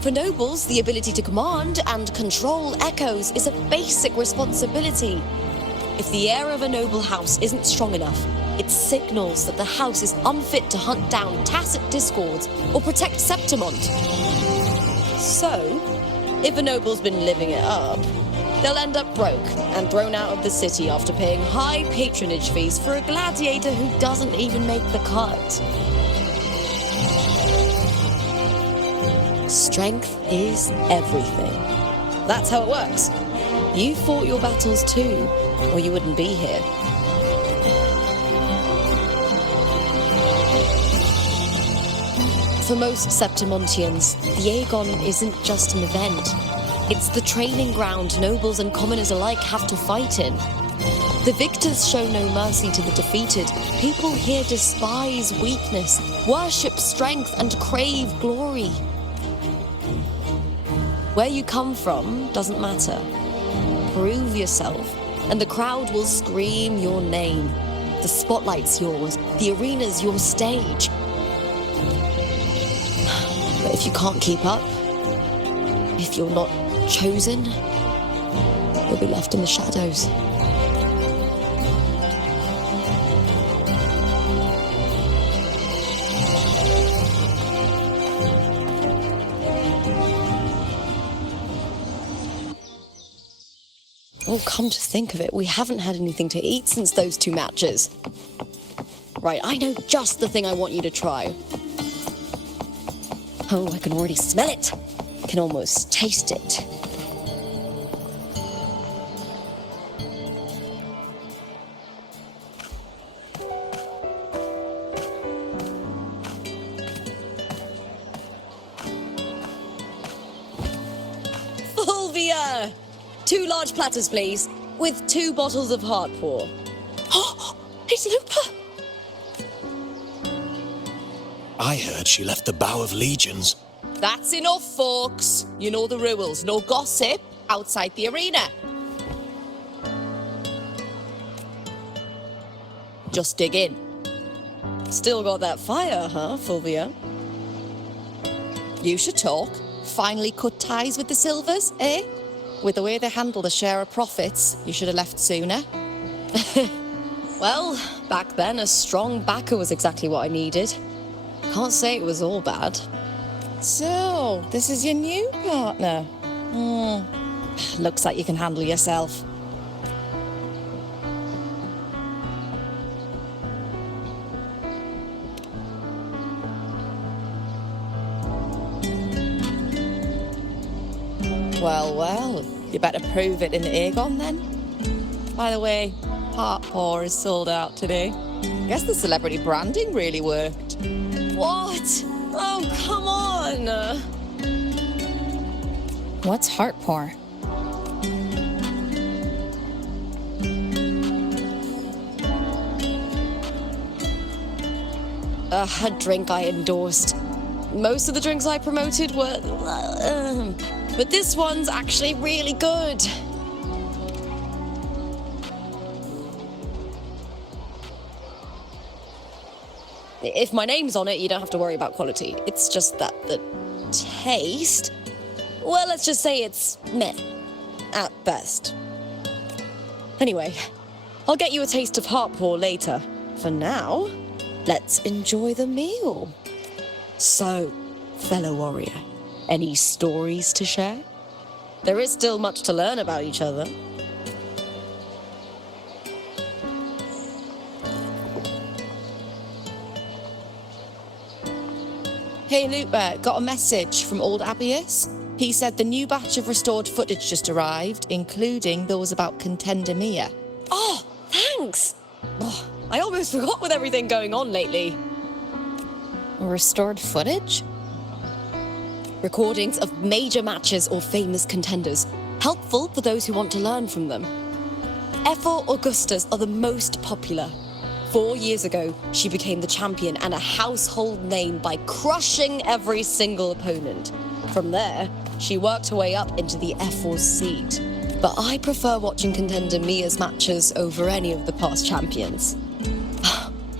For nobles, the ability to command and control echoes is a basic responsibility. If the heir of a noble house isn't strong enough, it signals that the house is unfit to hunt down tacit discords or protect Septimond. So, if a noble's been living it up, they'll end up broke and thrown out of the city after paying high patronage fees for a gladiator who doesn't even make the cut. Strength is everything. That's how it works. You fought your battles too, or you wouldn't be here. For most Septimontians, the Aegon isn't just an event. It's the training ground nobles and commoners alike have to fight in. The victors show no mercy to the defeated. People here despise weakness, worship strength, and crave glory. Where you come from doesn't matter. Prove yourself, and the crowd will scream your name. The spotlight's yours, the arena's your stage. But if you can't keep up, if you're not chosen, you'll be left in the shadows. Oh, come to think of it, we haven't had anything to eat since those 2 matches. Right, I know just the thing I want you to try. Oh, I can already smell it. I can almost taste it. Fulvia! 2 large platters, please, with 2 bottles of hardpour. Oh, it's Lupa! I heard she left the Bow of Legions. That's enough, folks. You know the rules. No gossip outside the arena. Just dig in. Still got that fire, huh, Fulvia? You should talk. Finally cut ties with the Silvers, eh? With the way they handle the share of profits, you should have left sooner. Well, back then, a strong backer was exactly what I needed. Can't say it was all bad. So, this is your new partner? Looks like you can handle yourself. Well, you better prove it in Aegon then. By the way, Heart Paw is sold out today. Guess the celebrity branding really worked. What? Oh, come on! What's heart pour? A drink I endorsed. Most of the drinks I promoted were... but this one's actually really good. If my name's on it, you don't have to worry about quality. It's just that the taste... Well, let's just say it's meh, at best. Anyway, I'll get you a taste of heart pour later. For now, let's enjoy the meal. So, fellow warrior, any stories to share? There is still much to learn about each other. Hey Lupa, got a message from old Abius. He said the new batch of restored footage just arrived, including those about Contender Mia. Oh, thanks! Oh, I almost forgot with everything going on lately. Restored footage? Recordings of major matches or famous contenders. Helpful for those who want to learn from them. Ephor Augustas are the most popular. 4 years ago, she became the champion and a household name by crushing every single opponent. From there, she worked her way up into the Ephor's seat. But I prefer watching Contender Mia's matches over any of the past champions.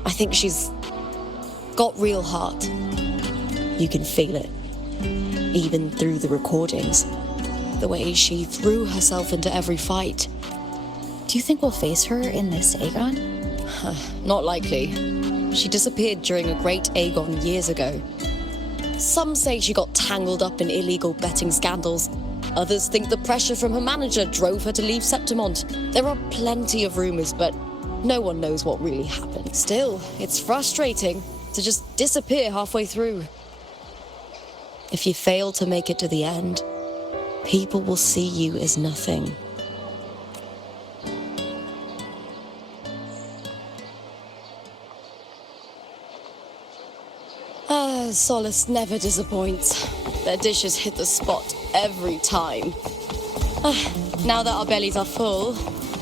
I think she's got real heart. You can feel it, even through the recordings. The way she threw herself into every fight. Do you think we'll face her in this Aegon? Not likely. She disappeared during a great Aegon years ago. Some say she got tangled up in illegal betting scandals. Others think the pressure from her manager drove her to leave Septimont. There are plenty of rumours, but no one knows what really happened. Still, it's frustrating to just disappear halfway through. If you fail to make it to the end, people will see you as nothing. Solace never disappoints. Their dishes hit the spot every time. Now that our bellies are full,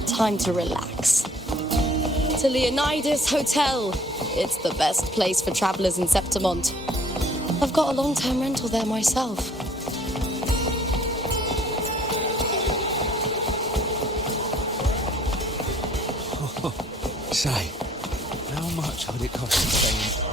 time to relax. To Leonidas Hotel. It's the best place for travellers in Septimont. I've got a long-term rental there myself. Say, how much would it cost to stay in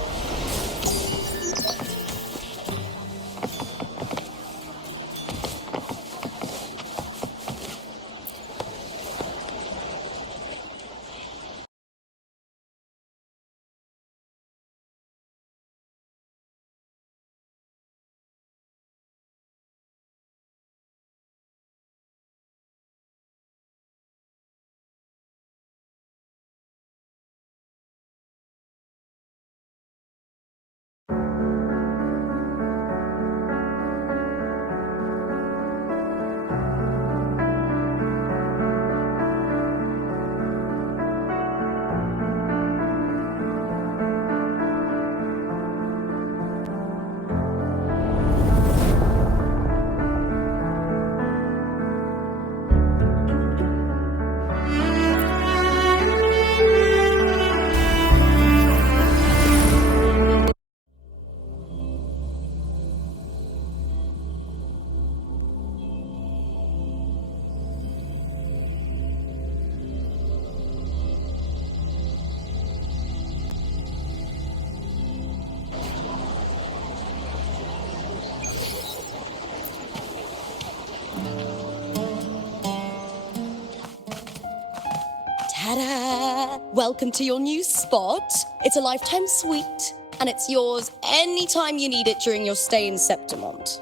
Ta-da! Welcome to your new spot. It's a lifetime suite, and it's yours anytime you need it during your stay in Septimont.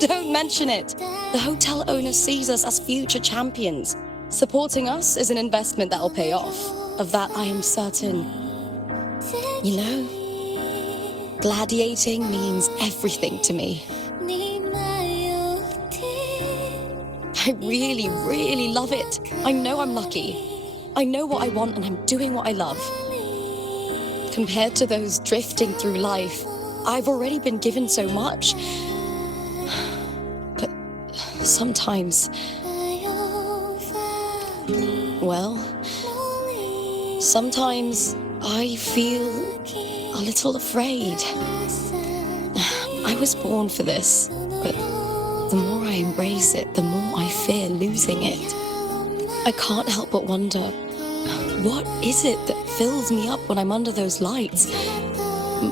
Don't mention it. The hotel owner sees us as future champions. Supporting us is an investment that'll pay off. Of that I am certain. You know, gladiating means everything to me. I really, really love it. I know I'm lucky. I know what I want and I'm doing what I love. Compared to those drifting through life, I've already been given so much. But sometimes, well, sometimes I feel a little afraid. I was born for this, but the more I embrace it, the more I fear losing it. I can't help but wonder, what is it that fills me up when I'm under those lights?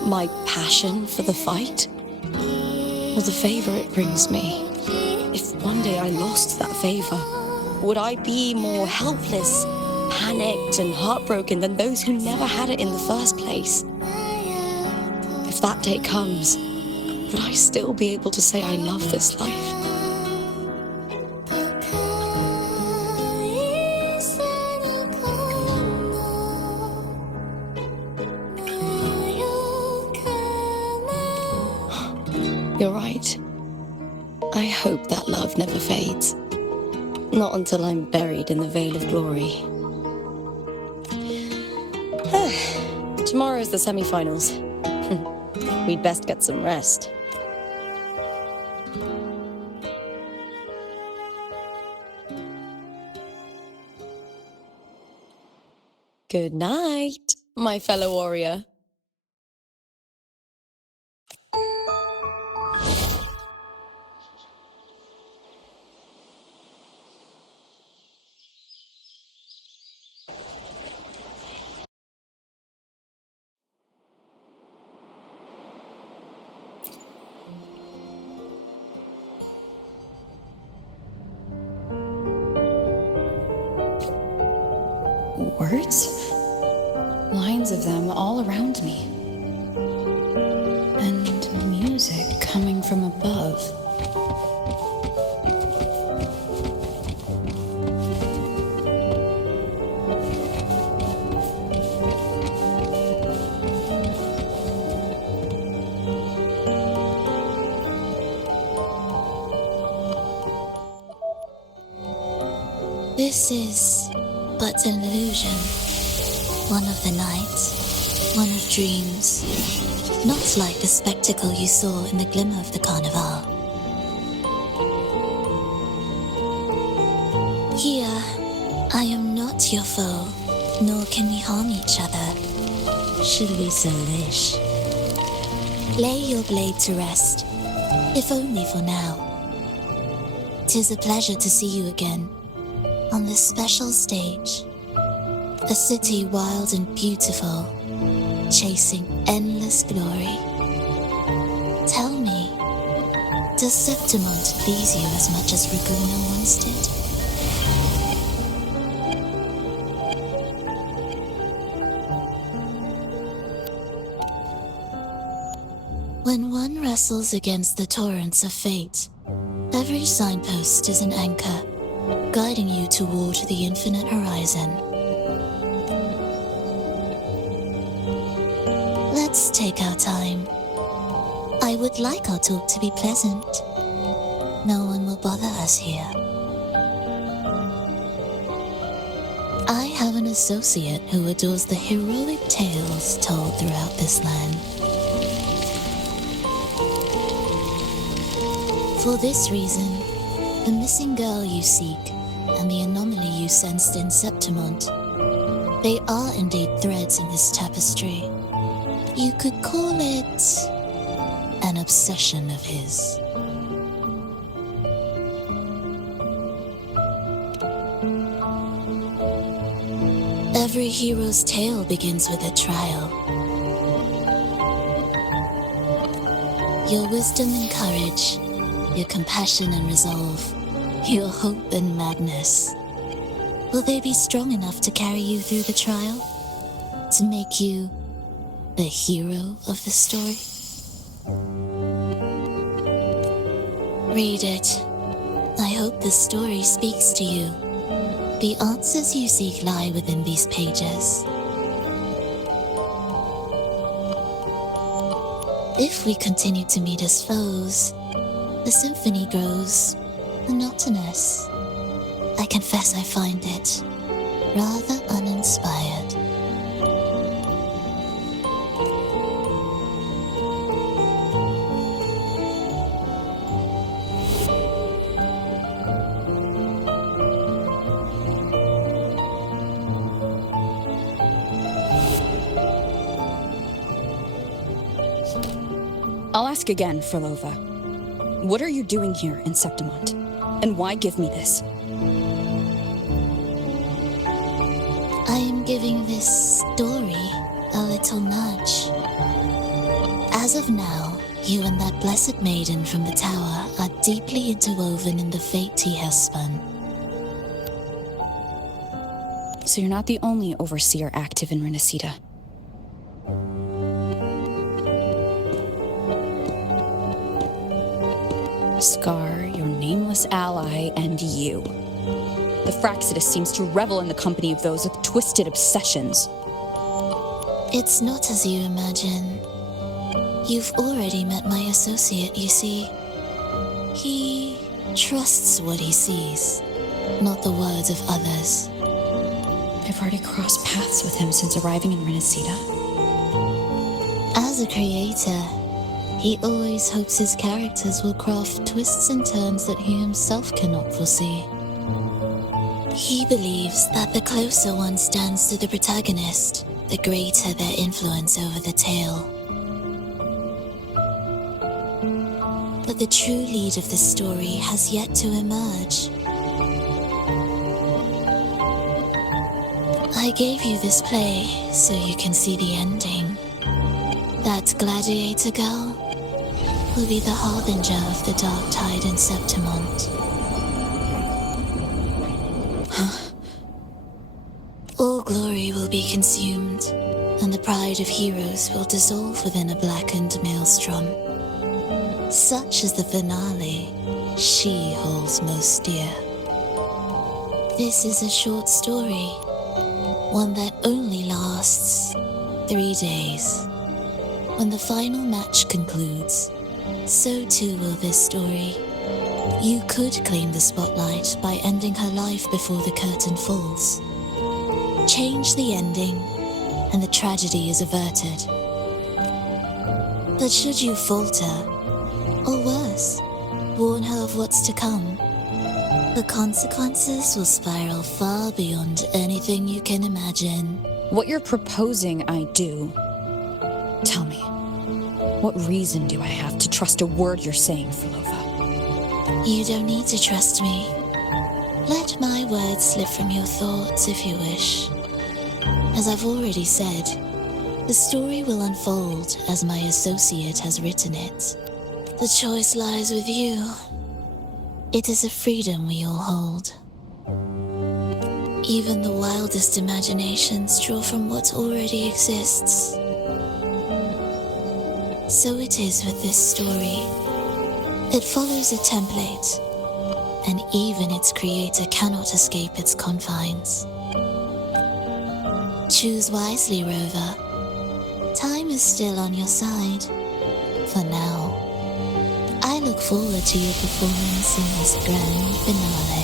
My passion for the fight? Or the favor it brings me? If one day I lost that favor, would I be more helpless, panicked and heartbroken than those who never had it in the first place? If that day comes, would I still be able to say I love this life? You're right. I hope that love never fades. Not until I'm buried in the Veil of Glory. Tomorrow's the semi-finals. We'd best get some rest. Good night, my fellow warrior. Words? Lines of them all around me. And music coming from above. This is but an illusion. One of the nights, one of dreams. Not like the spectacle you saw in the glimmer of the carnival. Here, I am not your foe, nor can we harm each other. Should we so wish? Lay your blade to rest, if only for now. 'Tis a pleasure to see you again. On this special stage, a city wild and beautiful, chasing endless glory. Tell me, does Septimont please you as much as Raguna once did? When one wrestles against the torrents of fate, every signpost is an anchor, guiding you toward the infinite horizon. Let's take our time. I would like our talk to be pleasant. No one will bother us here. I have an associate who adores the heroic tales told throughout this land. For this reason, the missing girl you seek and the anomaly you sensed in Septimont, they are indeed threads in this tapestry. You could call it an obsession of his. Every hero's tale begins with a trial. Your wisdom and courage, your compassion and resolve, your hope and madness. Will they be strong enough to carry you through the trial? To make you the hero of the story? Read it. I hope the story speaks to you. The answers you seek lie within these pages. If we continue to meet as foes, the symphony grows monotonous. I confess I find it rather uninspired. I'll ask again, Frolova. What are you doing here in Septimont? And why give me this? I am giving this story a little nudge. As of now, you and that blessed maiden from the tower are deeply interwoven in the fate he has spun. So you're not the only overseer active in Renacita. Scar, your nameless ally, and you. The Fraxidus seems to revel in the company of those with twisted obsessions. It's not as you imagine. You've already met my associate, you see. He trusts what he sees, not the words of others. I've already crossed paths with him since arriving in Renacita. As a creator, he always hopes his characters will craft twists and turns that he himself cannot foresee. He believes that the closer one stands to the protagonist, the greater their influence over the tale. But the true lead of the story has yet to emerge. I gave you this play so you can see the ending. That gladiator girl will be the harbinger of the dark tide in Septimont. All glory will be consumed, and the pride of heroes will dissolve within a blackened maelstrom. Such is the finale she holds most dear. This is a short story, one that only lasts 3 days. When the final match concludes, so too will this story. You could claim the spotlight by ending her life before the curtain falls. Change the ending, and the tragedy is averted. But should you falter, or worse, warn her of what's to come, the consequences will spiral far beyond anything you can imagine. What you're proposing I do. Tell me, what reason do I have to trust a word you're saying, Frolova? You don't need to trust me. Let my words slip from your thoughts if you wish. As I've already said, the story will unfold as my associate has written it. The choice lies with you. It is a freedom we all hold. Even the wildest imaginations draw from what already exists. So it is with this story. It follows a template, and even its creator cannot escape its confines. Choose wisely, Rover. Time is still on your side. For now. I look forward to your performance in this grand finale.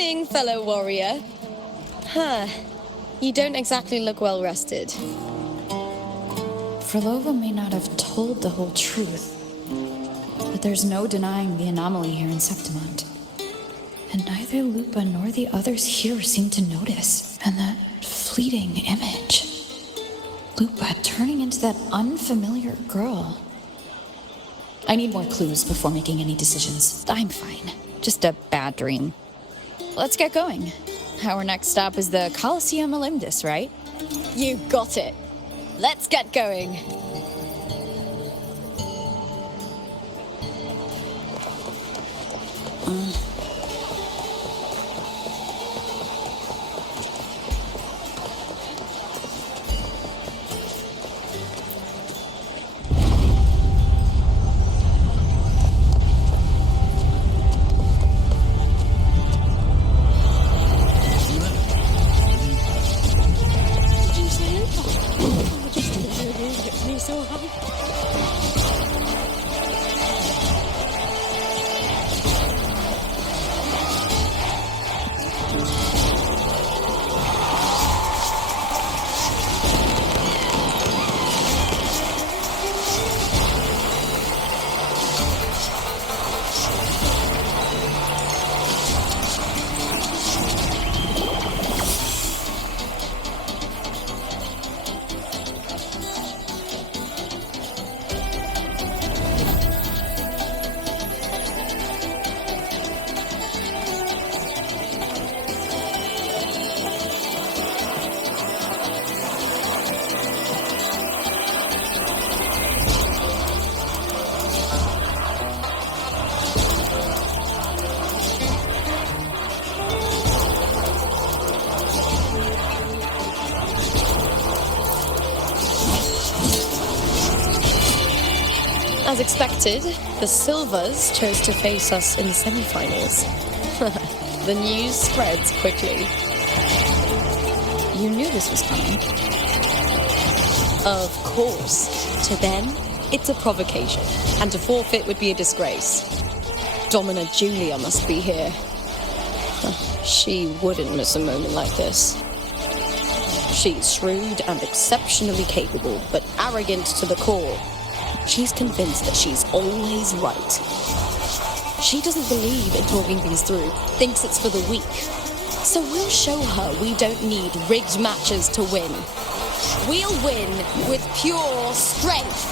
Morning, fellow warrior. Huh. You don't exactly look well rested. Frolova may not have told the whole truth, but there's no denying the anomaly here in Septimont. And neither Lupa nor the others here seem to notice. And that fleeting image. Lupa turning into that unfamiliar girl. I need more clues before making any decisions. I'm fine. Just a bad dream. Let's get going. Our next stop is the Colosseum Olympus, right? You got it. Let's get going. As expected, the Silvers chose to face us in the semi-finals. The news spreads quickly. You knew this was coming. Of course. To them, it's a provocation, and to forfeit would be a disgrace. Domina Julia must be here. She wouldn't miss a moment like this. She's shrewd and exceptionally capable, but arrogant to the core. She's convinced that she's always right. She doesn't believe in talking things through, thinks it's for the weak. So we'll show her we don't need rigged matches to win. We'll win with pure strength.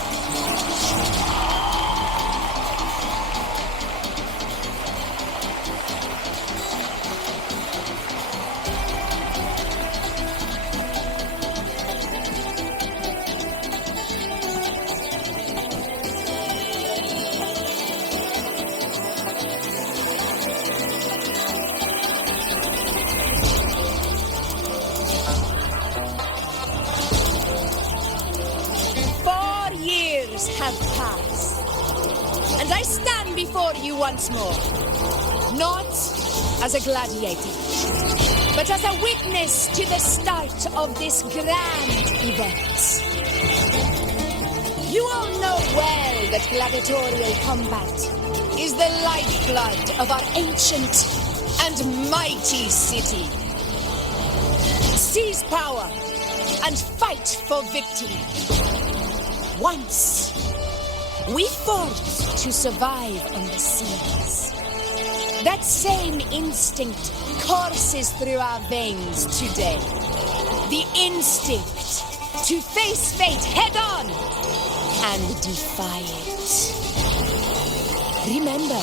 4 years have passed, and I stand before you once more, not as a gladiator, but as a witness to the start of this grand event. You all know well that gladiatorial combat is the lifeblood of our ancient and mighty city. Seize power and fight for victory. Once, we fought to survive on the seas. That same instinct courses through our veins today. The instinct to face fate head-on and defy it. Remember,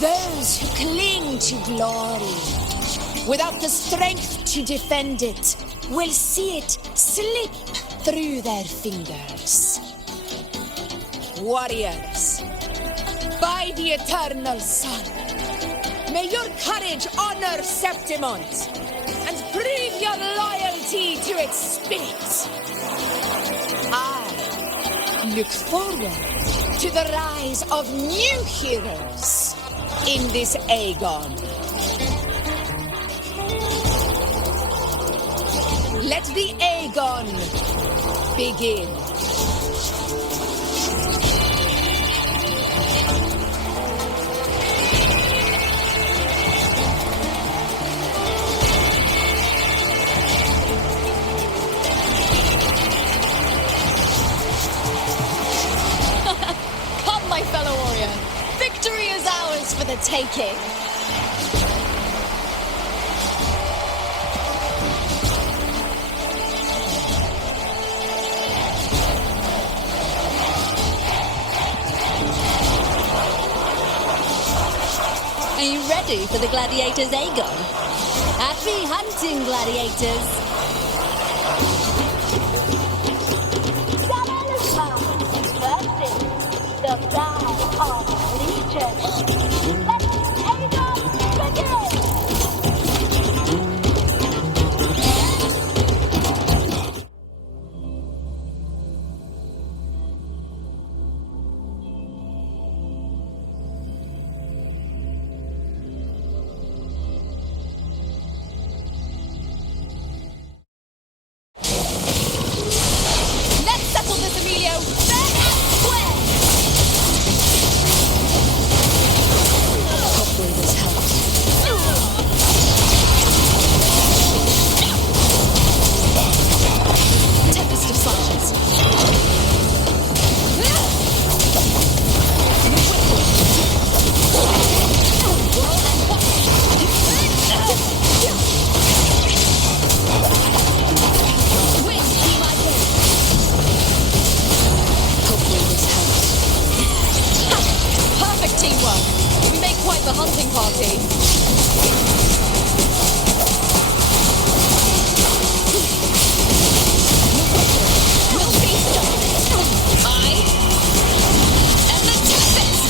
those who cling to glory without the strength to defend it will see it slip through their fingers. Warriors, by the eternal sun, may your courage honor Septimont and prove your loyalty to its spirit. I look forward to the rise of new heroes in this Aegon. Let the Aegon begin. ours for the taking. Are you ready for the gladiators, Aegon? Happy hunting, gladiators! The flag of allegiance. Let Aegon begin! Let's settle this, Emilio! Fair and square! Hopefully this helps. Tempest of slashes. Wind, be my wind. Hopefully this helps. Perfect teamwork. We make quite the hunting party. We'll feast on it. I am the Tempest.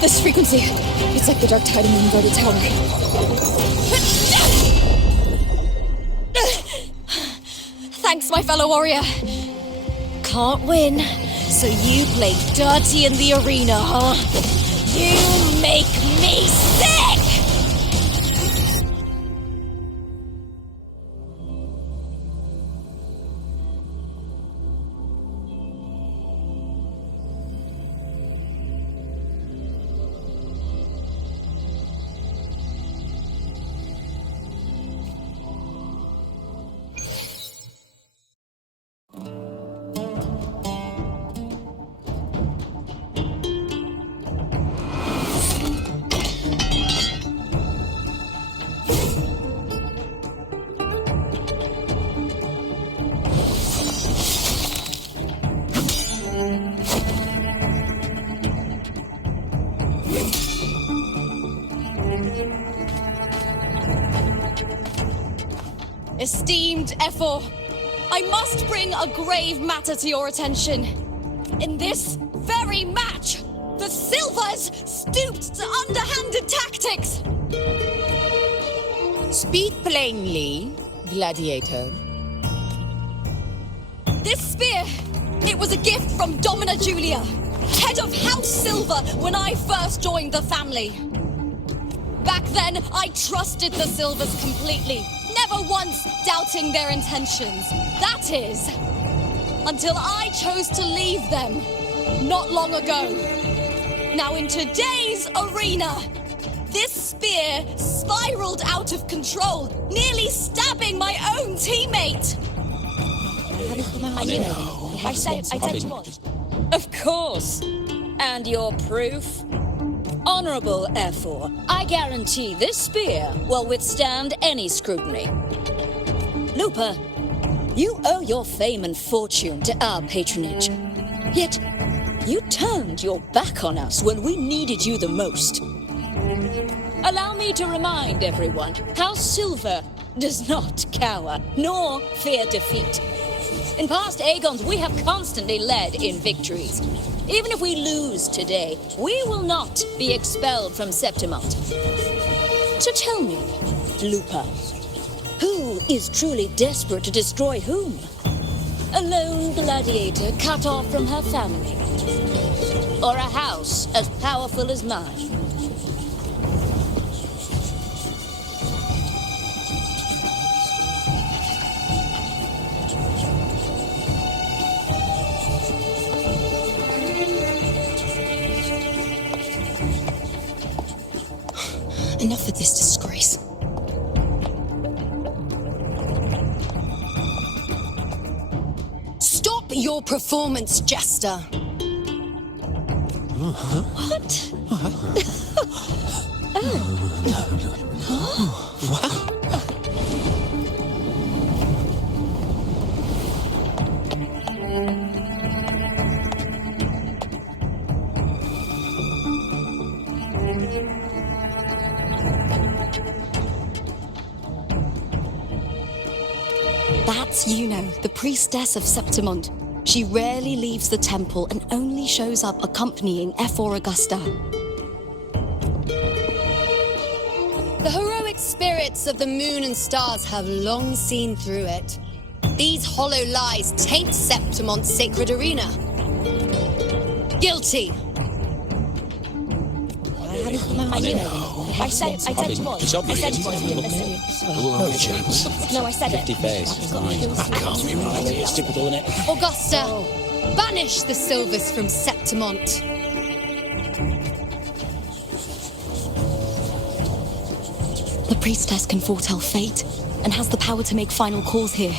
This frequency, it's like the dark tide in the inverted tower. Thanks, my fellow warrior. Can't win, so you play dirty in the arena, huh? You make me sick! Esteemed Ephor, I must bring a grave matter to your attention. In this very match, the Silvers stooped to underhanded tactics. Speak plainly, gladiator. This spear, it was a gift from Domina Julia, head of House Silver when I first joined the family. Back then, I trusted the Silvers completely, never once doubting their intentions. That is, until I chose to leave them not long ago. Now in today's arena, this spear spiraled out of control, nearly stabbing my own teammate. I said it was. Of course. And your proof? Honorable Ephor, I guarantee this spear will withstand any scrutiny. Lupa, you owe your fame and fortune to our patronage. Yet, you turned your back on us when we needed you the most. Allow me to remind everyone, House Silver does not cower, nor fear defeat. In past Aegons, we have constantly led in victories. Even if we lose today, we will not be expelled from Septimont. So tell me, Lupa, who is truly desperate to destroy whom? A lone gladiator cut off from her family? Or a house as powerful as mine? Enough of this disgrace. Stop your performance, Jester! What? That's Yuno, the priestess of Septimund. She rarely leaves the temple and only shows up accompanying Ephor Augusta. The heroic spirits of the moon and stars have long seen through it. These hollow lies taint Septimund's sacred arena. Guilty! I said it was. It's obvious. I said it was. No chance. No, I said it. 50 face. That can't be right. It's typical, isn't it? Augusta, banish the Silvers from Septimund. The priestess can foretell fate and has the power to make final calls here.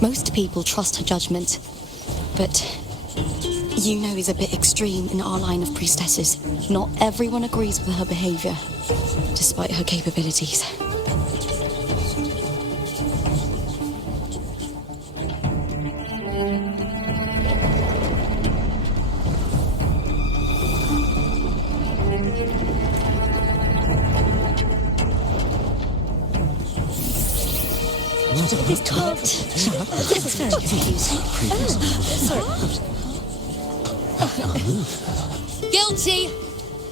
Most people trust her judgment, but Yuno is a bit extreme in our line of priestesses. Not everyone agrees with her behavior, despite her capabilities. He's can't. This is very confusing. Guilty!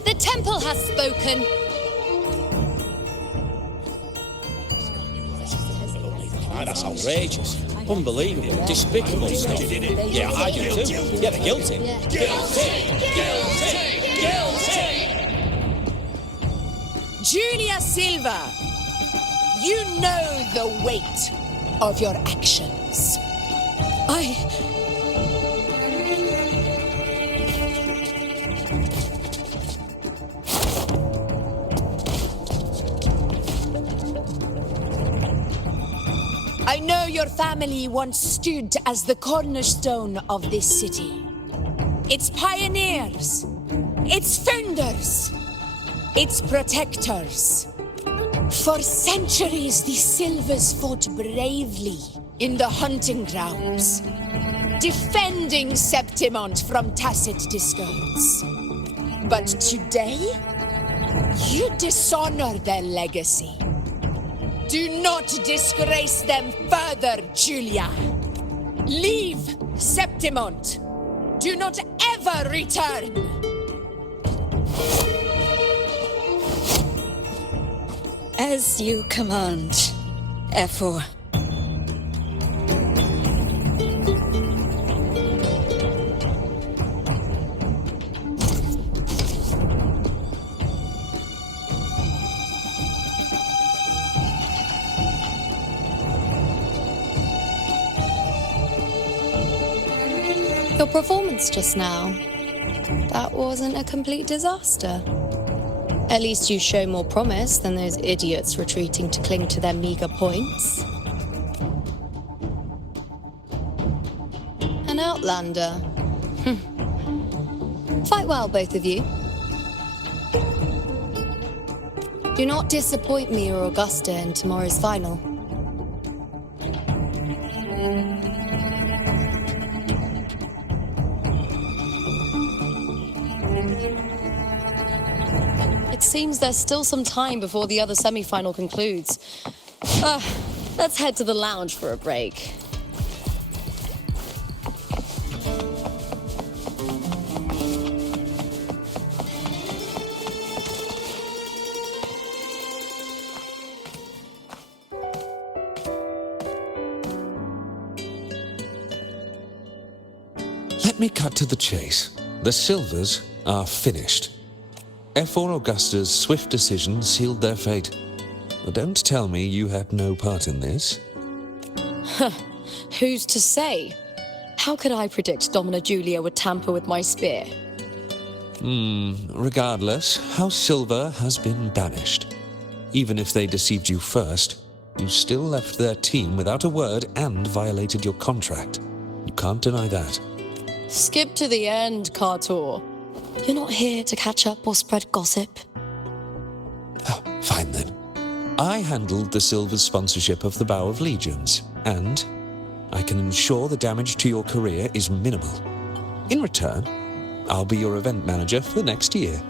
The temple has spoken. That's outrageous. Unbelievable. Despicable stuff. Yeah, I do too. Yeah, they're guilty. Guilty! Julia Silva, you know the weight of your actions. I know your family once stood as the cornerstone of this city. Its pioneers, its founders, its protectors. For centuries, the Silvers fought bravely in the hunting grounds, defending Septimund from tacit discords. But today, you dishonor their legacy. Do not disgrace them further, Julia. Leave Septimund. Do not ever return. As you command, Ephor. Your performance just now, that wasn't a complete disaster. At least you show more promise than those idiots retreating to cling to their meager points. An outlander. Fight well, both of you. Do not disappoint me or Augusta in tomorrow's final. It seems there's still some time before the other semi-final concludes. Let's head to the lounge for a break. Let me cut to the chase. The Silvers are finished. Ephor Augusta's swift decision sealed their fate. But don't tell me you had no part in this. Who's to say? How could I predict Domina Julia would tamper with my spear? Regardless, House Silver has been banished. Even if they deceived you first, you still left their team without a word and violated your contract. You can't deny that. Skip to the end, Kartor. You're not here to catch up or spread gossip. Fine then. I handled the Silver's sponsorship of the Bow of Legions, and I can ensure the damage to your career is minimal. In return, I'll be your event manager for the next year.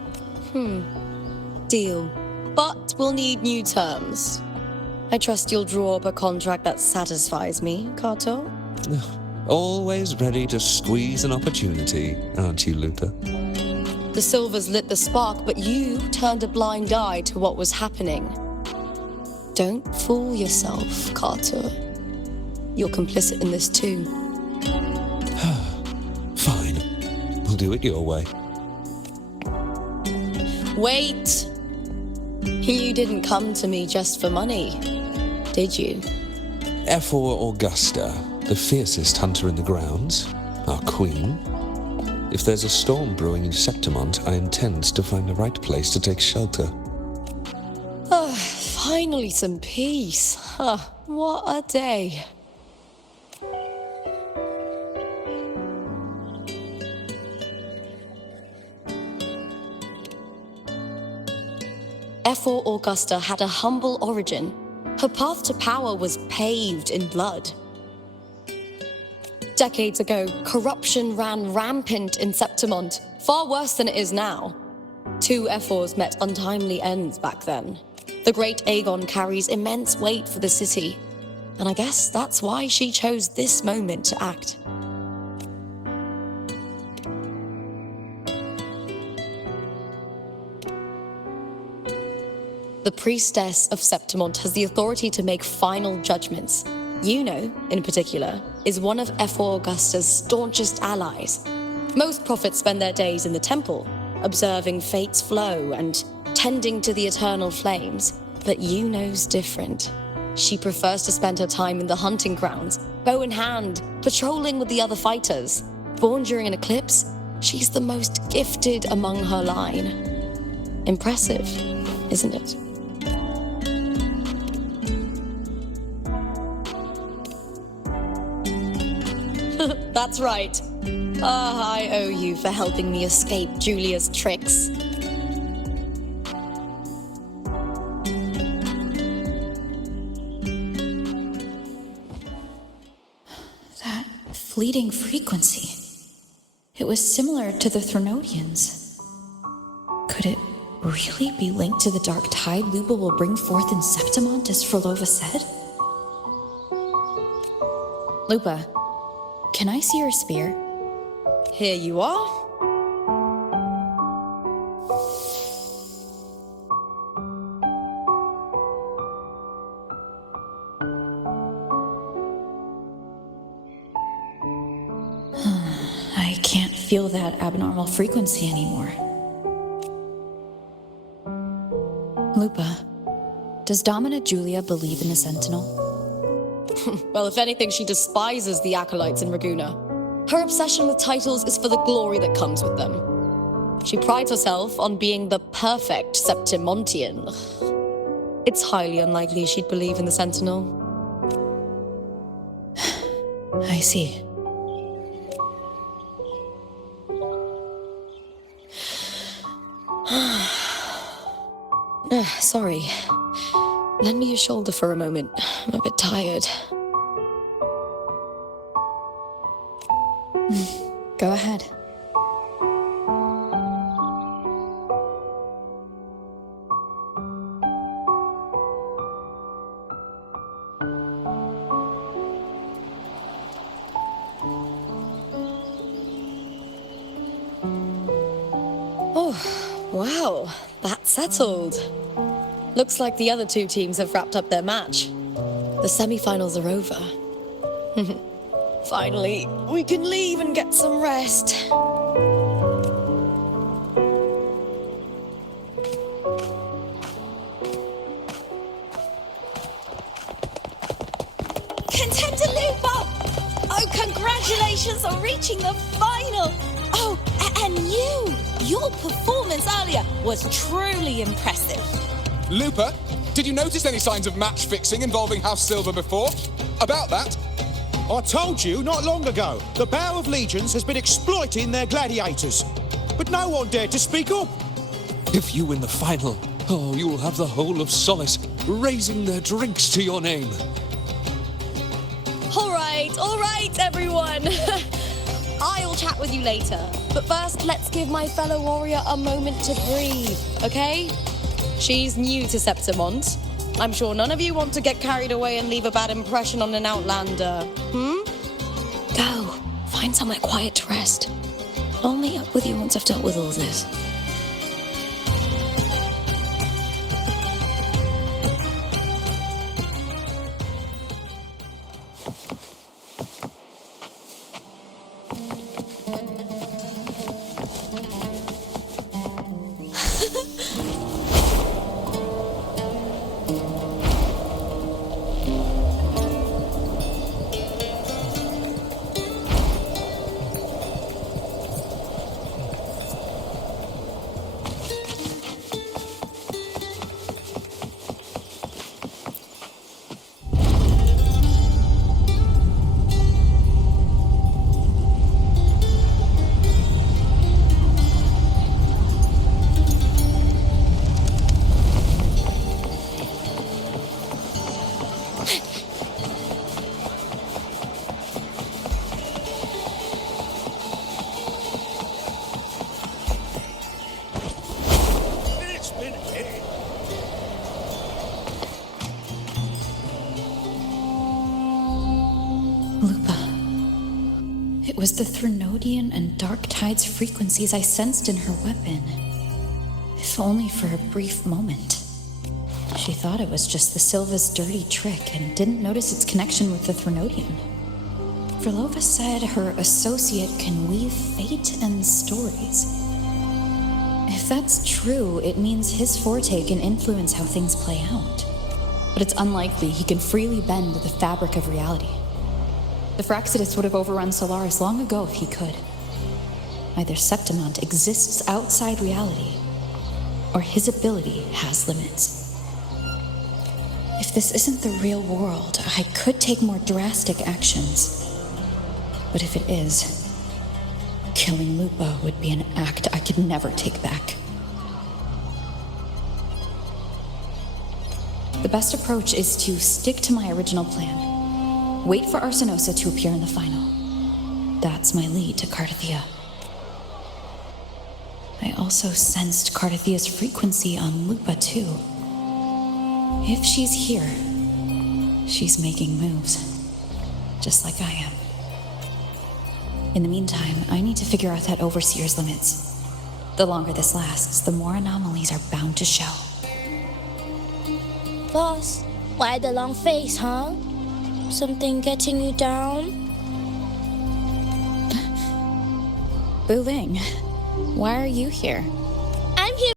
Deal. But we'll need new terms. I trust you'll draw up a contract that satisfies me, Kartor. Always ready to squeeze an opportunity, aren't you, Luther? The Silvers lit the spark, but you turned a blind eye to what was happening. Don't fool yourself, Kartor. You're complicit in this too. Fine. We'll do it your way. Wait! You didn't come to me just for money, did you? Ephor Augusta, the fiercest hunter in the grounds, our queen. If there's a storm brewing in Septimont, I intend to find the right place to take shelter. Finally some peace. What a day. Ephor Augusta had a humble origin. Her path to power was paved in blood. Decades ago, corruption ran rampant in Septimont, far worse than it is now. 2 Ephors met untimely ends back then. The great Aegon carries immense weight for the city, and I guess that's why she chose this moment to act. The priestess of Septimont has the authority to make final judgments. Yuno, in particular, is one of Ephor Augusta's staunchest allies. Most prophets spend their days in the temple, observing fate's flow and tending to the eternal flames. But Yuno's different. She prefers to spend her time in the hunting grounds, bow in hand, patrolling with the other fighters. Born during an eclipse, she's the most gifted among her line. Impressive, isn't it? That's right. I owe you for helping me escape Julia's tricks. That fleeting frequency. It was similar to the Threnodians. Could it really be linked to the dark tide Lupa will bring forth in Septimont, as Frolova said? Lupa, can I see your spear? Here you are. I can't feel that abnormal frequency anymore. Lupa, does Domina Julia believe in the Sentinel? Well, if anything, she despises the acolytes in Raguna. Her obsession with titles is for the glory that comes with them. She prides herself on being the perfect Septimontian. It's highly unlikely she'd believe in the Sentinel. I see. Sorry. Lend me your shoulder for a moment. I'm a bit tired. Go ahead. Oh, wow. That's settled. Looks like the other 2 teams have wrapped up their match. The semi-finals are over. Finally, we can leave and get some rest. Contender Lupa! Oh, congratulations on reaching the final! Oh, and your performance earlier was truly impressive. Lupa, Did you notice any signs of match fixing involving House Silver before? About that? I told you not long ago, the Bow of Legions has been exploiting their gladiators. But no one dared to speak up. If you win the final, oh, you will have the whole of Solace raising their drinks to your name. All right, everyone. I'll chat with you later. But first, let's give my fellow warrior a moment to breathe, okay? She's new to Septimont. I'm sure none of you want to get carried away and leave a bad impression on an outlander. Go. Find somewhere quiet to rest. I'll meet up with you once I've dealt with all this. It was the Threnodian and Dark Tide's frequencies I sensed in her weapon. If only for a brief moment. She thought it was just the Silva's dirty trick and didn't notice its connection with the Threnodian. Verlova said her associate can weave fate and stories. If that's true, it means his forte can influence how things play out. But it's unlikely he can freely bend the fabric of reality. The Fraxidus would have overrun Solaris long ago if he could. Either Septimont exists outside reality, or his ability has limits. If this isn't the real world, I could take more drastic actions. But if it is, killing Lupa would be an act I could never take back. The best approach is to stick to my original plan. Wait for Arsenosa to appear in the final. That's my lead to Cardathia. I also sensed Cardathia's frequency on Lupa, too. If she's here, she's making moves. Just like I am. In the meantime, I need to figure out that Overseer's limits. The longer this lasts, the more anomalies are bound to show. Boss, why the long face, huh? Something getting you down? Wuthering, why are you here? I'm here.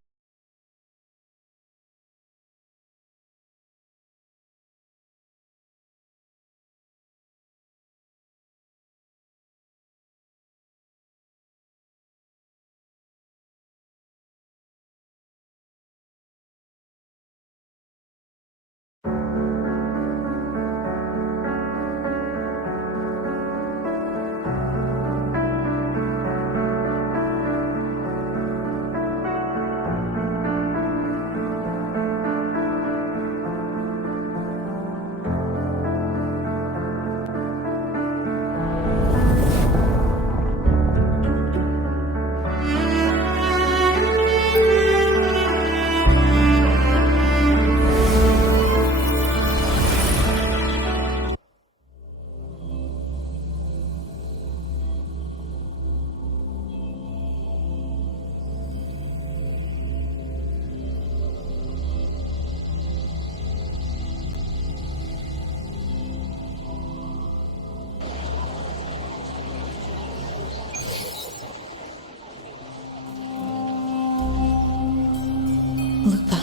Lupa.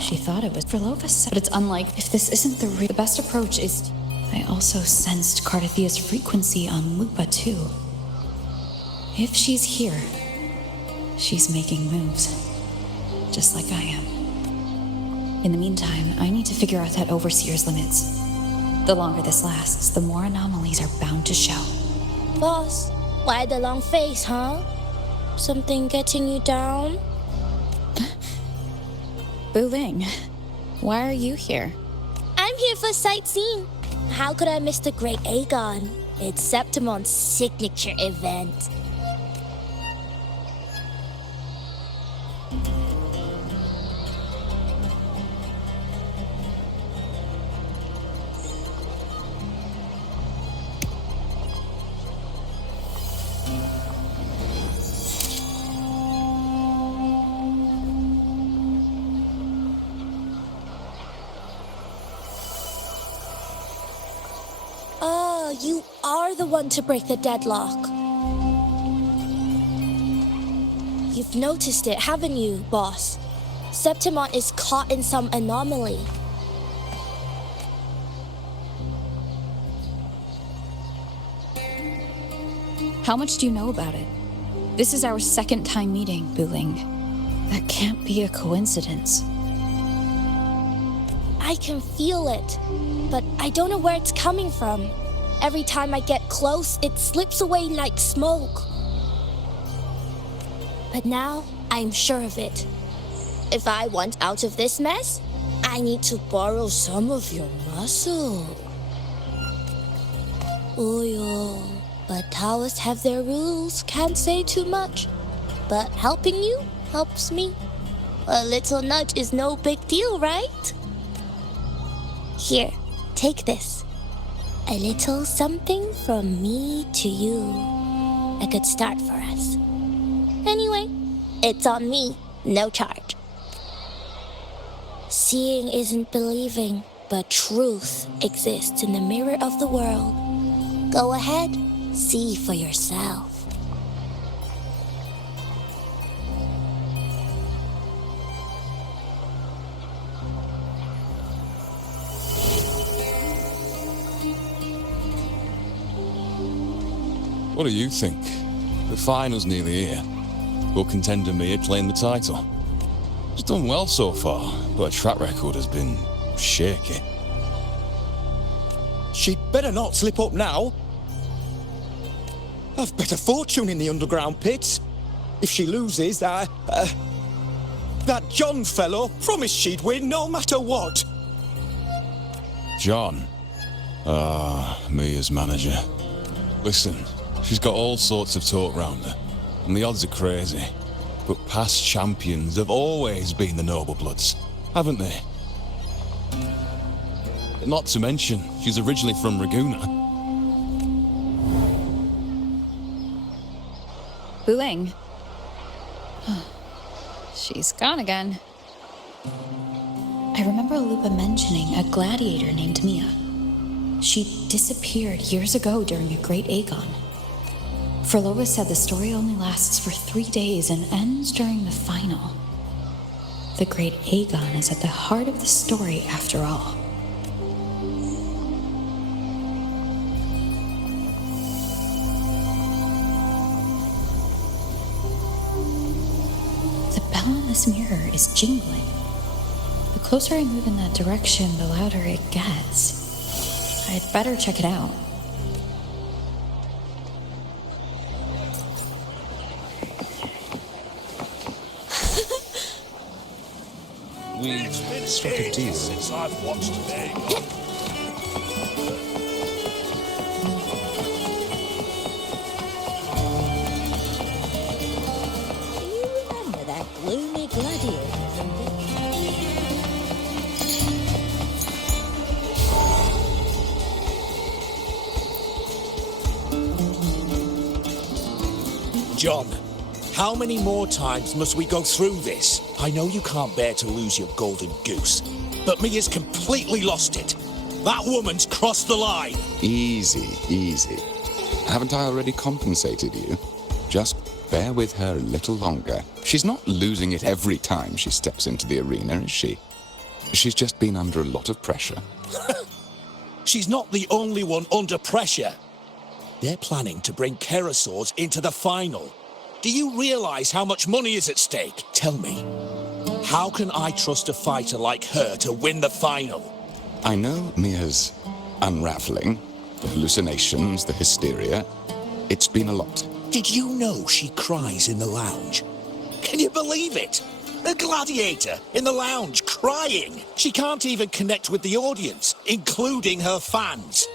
She thought it was Verlova said, but it's unlike if this isn't the best approach is. I also sensed Cardathia's frequency on Lupa too. If she's here, she's making moves. Just like I am. In the meantime, I need to figure out that Overseer's limits. The longer this lasts, the more anomalies are bound to show. Boss, why the long face, huh? Something getting you down? Wuthering, why are you here? I'm here for sightseeing. How could I miss the Great Aegon? It's Septimon's signature event. Oh, you are the one to break the deadlock. You've noticed it, haven't you, boss? Septimon is caught in some anomaly. How much do you know about it? This is our second time meeting, Wuthering. That can't be a coincidence. I can feel it, but I don't know where it's coming from. Every time I get close, it slips away like smoke. But now, I'm sure of it. If I want out of this mess, I need to borrow some of your muscle. Oh, yeah. But Taoists have their rules, can't say too much. But helping you helps me. A little nudge is no big deal, right? Here, take this. A little something from me to you. A good start for us. Anyway, it's on me, no charge. Seeing isn't believing, but truth exists in the mirror of the world. Go ahead, see for yourself. What do you think? The final's nearly here. Your contender Mia claimed the title. She's done well so far, but her track record has been shaky. She'd better not slip up now. I've bet a fortune in the underground pits. If she loses, that John fellow promised she'd win no matter what. John? Mia's manager. Listen, she's got all sorts of talk round her, and the odds are crazy. But past champions have always been the noble bloods, haven't they? Not to mention, she's originally from Raguna. Wuthering. She's gone again. I remember Lupa mentioning a gladiator named Mia. She disappeared years ago during a Great Aegon. Frolova said the story only lasts for 3 days and ends during the final. The Great Aegon is at the heart of the story after all. The bell on this mirror is jingling. The closer I move in that direction, the louder it gets. I'd better check it out. We struck a deal. Since I've watched Aegon. Do you remember that gloomy gladiator from John, how many more times must we go through this? I know you can't bear to lose your golden goose, but Mia's completely lost it. That woman's crossed the line. Easy, easy. Haven't I already compensated you? Just bear with her a little longer. She's not losing it every time she steps into the arena, is she? She's just been under a lot of pressure. She's not the only one under pressure. They're planning to bring Kerasaurs into the final. Do you realize how much money is at stake? Tell me, How can I trust a fighter like her to win the final? I know Mia's unraveling, the hallucinations, the hysteria. It's been a lot. Did you know she cries in the lounge? Can you believe it? A gladiator in the lounge crying. She can't even connect with the audience, including her fans.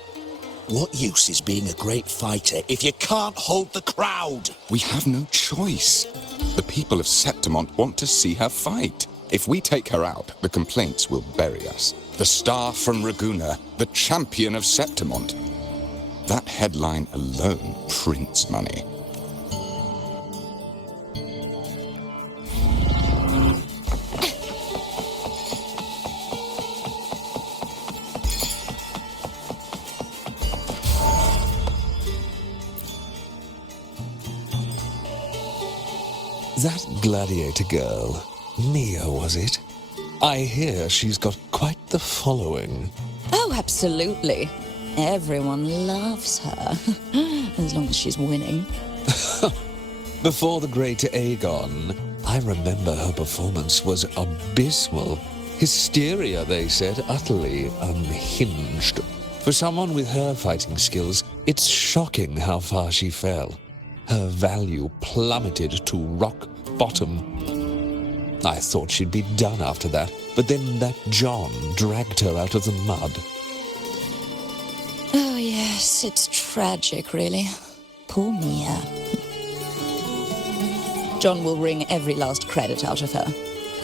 What use is being a great fighter if you can't hold the crowd? We have no choice. The people of Septimont want to see her fight. If we take her out, the complaints will bury us. The star from Raguna, the champion of Septimont. That headline alone prints money. That gladiator girl, Mia, was it? I hear she's got quite the following. Oh, absolutely. Everyone loves her, as long as she's winning. Before the great Aegon, I remember her performance was abysmal. Hysteria, they said, utterly unhinged. For someone with her fighting skills, it's shocking how far she fell. Her value plummeted to rock bottom. I thought she'd be done after that, but then that John dragged her out of the mud. Oh, yes, it's tragic, really. Poor Mia. John will wring every last credit out of her.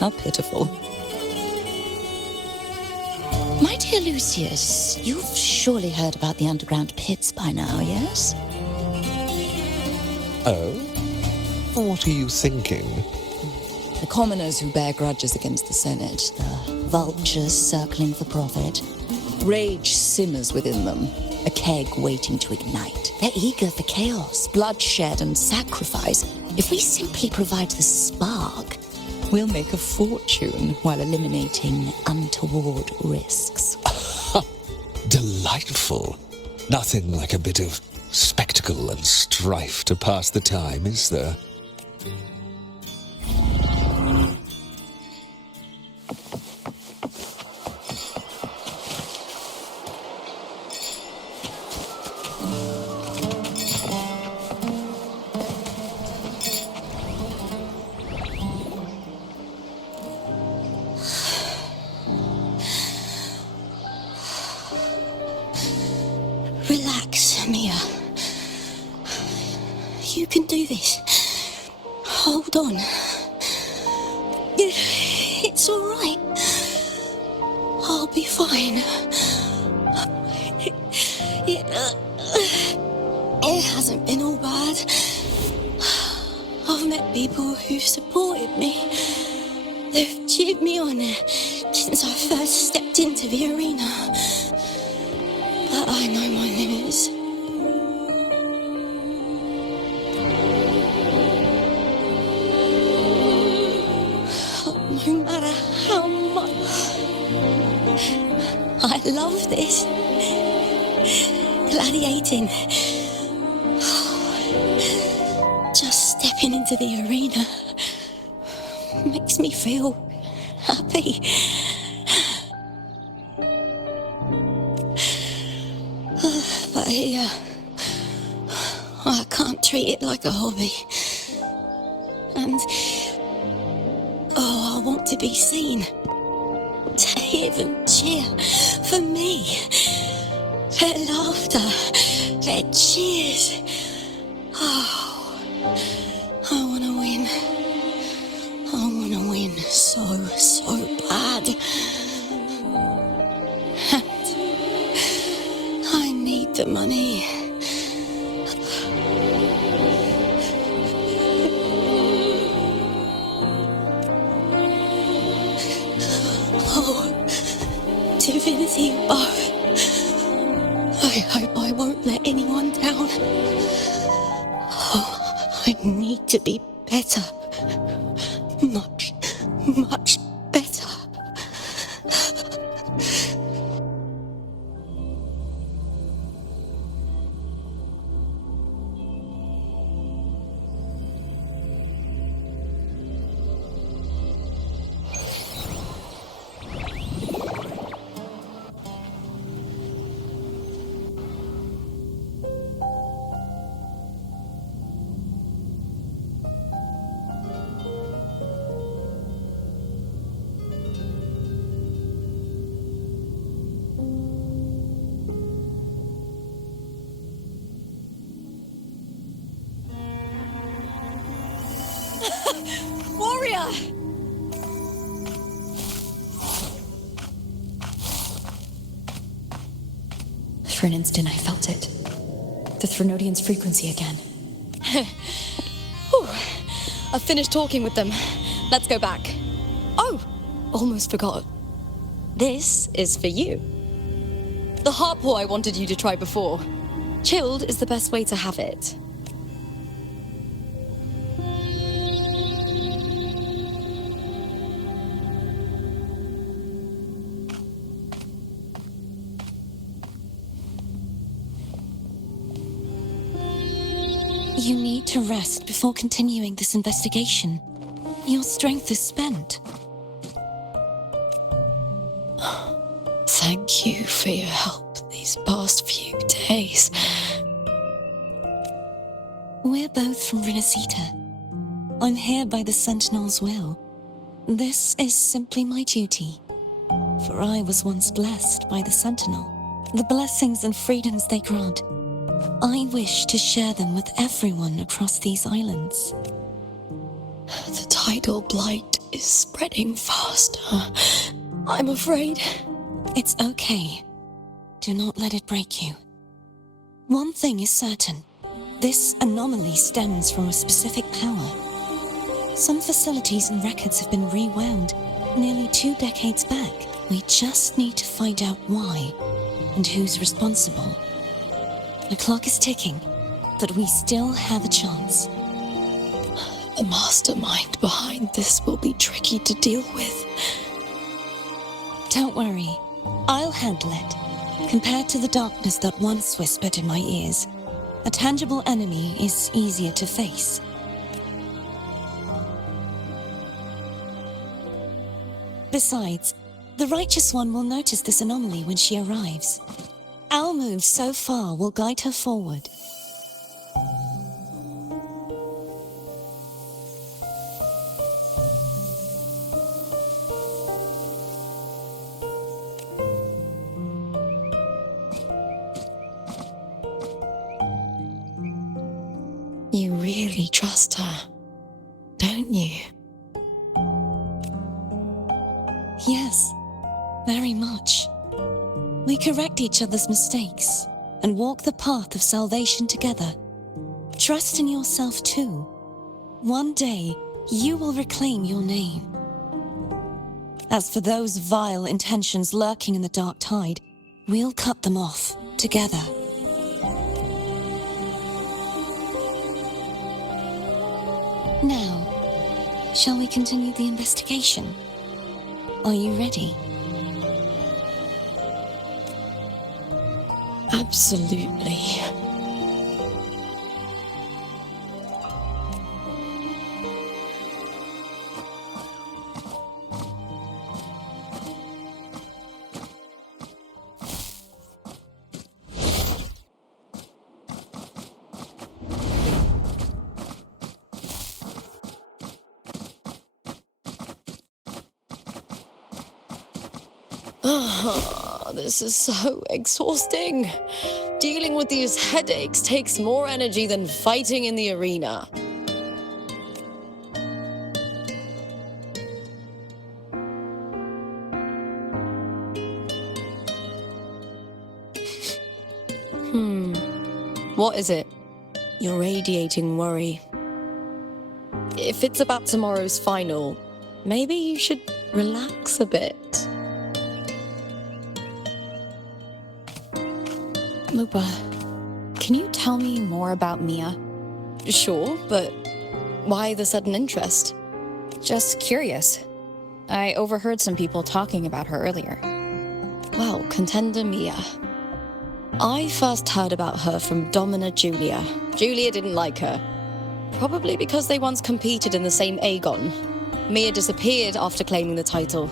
How pitiful. My dear Lucius, you've surely heard about the underground pits by now, yes? Oh? What are you thinking? The commoners who bear grudges against the Senate, the vultures circling for profit. Rage simmers within them, a keg waiting to ignite. They're eager for chaos, bloodshed, and sacrifice. If we simply provide the spark, we'll make a fortune while eliminating untoward risks. Delightful. Nothing like a bit of spectacle and strife to pass the time, is there? Relax, Mia. You can do this. Hold on. It's all right. I'll be fine. It hasn't been all bad. I've met people who've supported me. They've cheered me on since I first stepped into the arena. But I know my limits. No matter how much I love this. Gladiating. Just stepping into the arena makes me feel happy. But here, I can't treat it like a hobby. And I want to be seen, to hear them cheer for me. Their laughter, their cheers. Oh, I want to win. I want to win so bad. And I need the money. Divinity above. I hope I won't let anyone down. Oh, I need to be better. Much better. warrior! For an instant, I felt it. The Threnodian's frequency again. Whew. I've finished talking with them. Let's go back. Oh, almost forgot. This is for you. The heart pour I wanted you to try before. Chilled is the best way to have it. You need to rest before continuing this investigation. Your strength is spent. Thank you for your help these past few days. We're both from Renacita. I'm here by the Sentinel's will. This is simply my duty. For I was once blessed by the Sentinel. The blessings and freedoms they grant, I wish to share them with everyone across these islands. The tidal blight is spreading faster. I'm afraid. It's okay. Do not let it break you. One thing is certain. This anomaly stems from a specific power. Some facilities and records have been rewound nearly 2 decades back. We just need to find out why and who's responsible. The clock is ticking, but we still have a chance. The mastermind behind this will be tricky to deal with. Don't worry, I'll handle it. Compared to the darkness that once whispered in my ears, a tangible enemy is easier to face. Besides, the Righteous One will notice this anomaly when she arrives. Our moves so far will guide her forward. You really trust her, don't you? Yes, very much. We correct each other's mistakes and walk the path of salvation together. Trust in yourself too. One day, you will reclaim your name. As for those vile intentions lurking in the dark tide, we'll cut them off together. Now, shall we continue the investigation? Are you ready? Absolutely. This is so exhausting. Dealing with these headaches takes more energy than fighting in the arena. What is it? You're radiating worry. If it's about tomorrow's final, maybe you should relax a bit. Lupa, can you tell me more about Mia? Sure, but why the sudden interest? Just curious. I overheard some people talking about her earlier. Well, contender Mia. I first heard about her from Domina Julia. Julia didn't like her. Probably because they once competed in the same Aegon. Mia disappeared after claiming the title,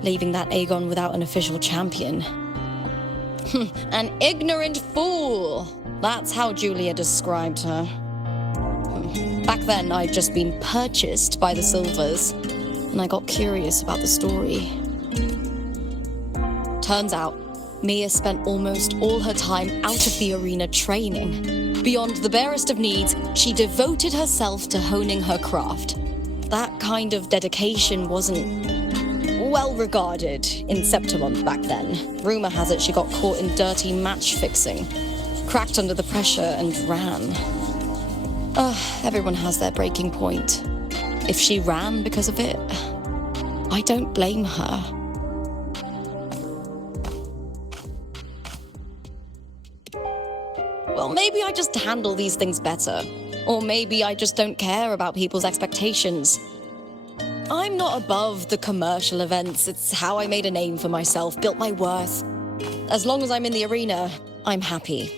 leaving that Aegon without an official champion. An ignorant fool! That's how Julia described her. Back then, I'd just been purchased by the Silvers, and I got curious about the story. Turns out, Mia spent almost all her time out of the arena training. Beyond the barest of needs, she devoted herself to honing her craft. that kind of dedication wasn't well regarded in Septimont back then. Rumor has it she got caught in dirty match fixing, cracked under the pressure and ran. Everyone has their breaking point. If she ran because of it, I don't blame her. Well, maybe I just handle these things better. Or maybe I just don't care about people's expectations. I'm not above the commercial events. It's how I made a name for myself, built my worth. As long as I'm in the arena, I'm happy.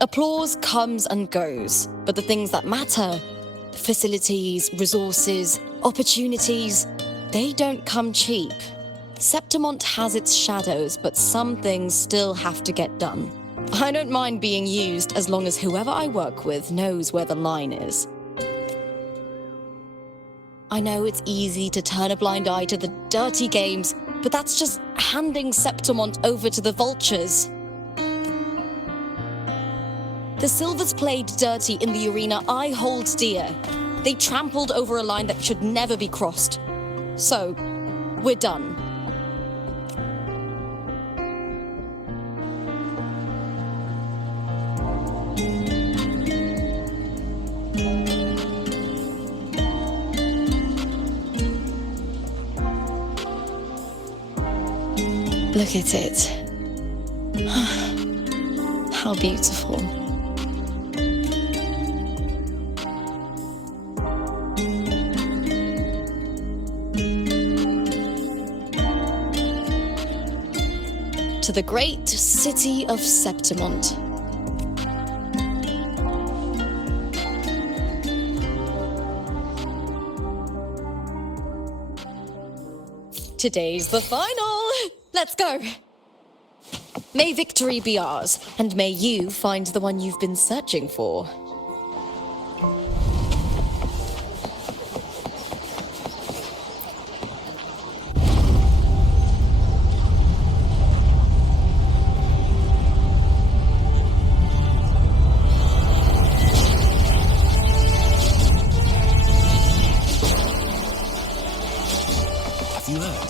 Applause comes and goes, but the things that matter, facilities, resources, opportunities, they don't come cheap. Septimont has its shadows, but some things still have to get done. I don't mind being used as long as whoever I work with knows where the line is. I know it's easy to turn a blind eye to the dirty games, but that's just handing Septimont over to the vultures. The Silvers played dirty in the arena I hold dear. They trampled over a line that should never be crossed. So, we're done. Look at it. How beautiful. To the great city of Septimont. Today's the final! Let's go! May victory be ours, and may you find the one you've been searching for. Have you heard?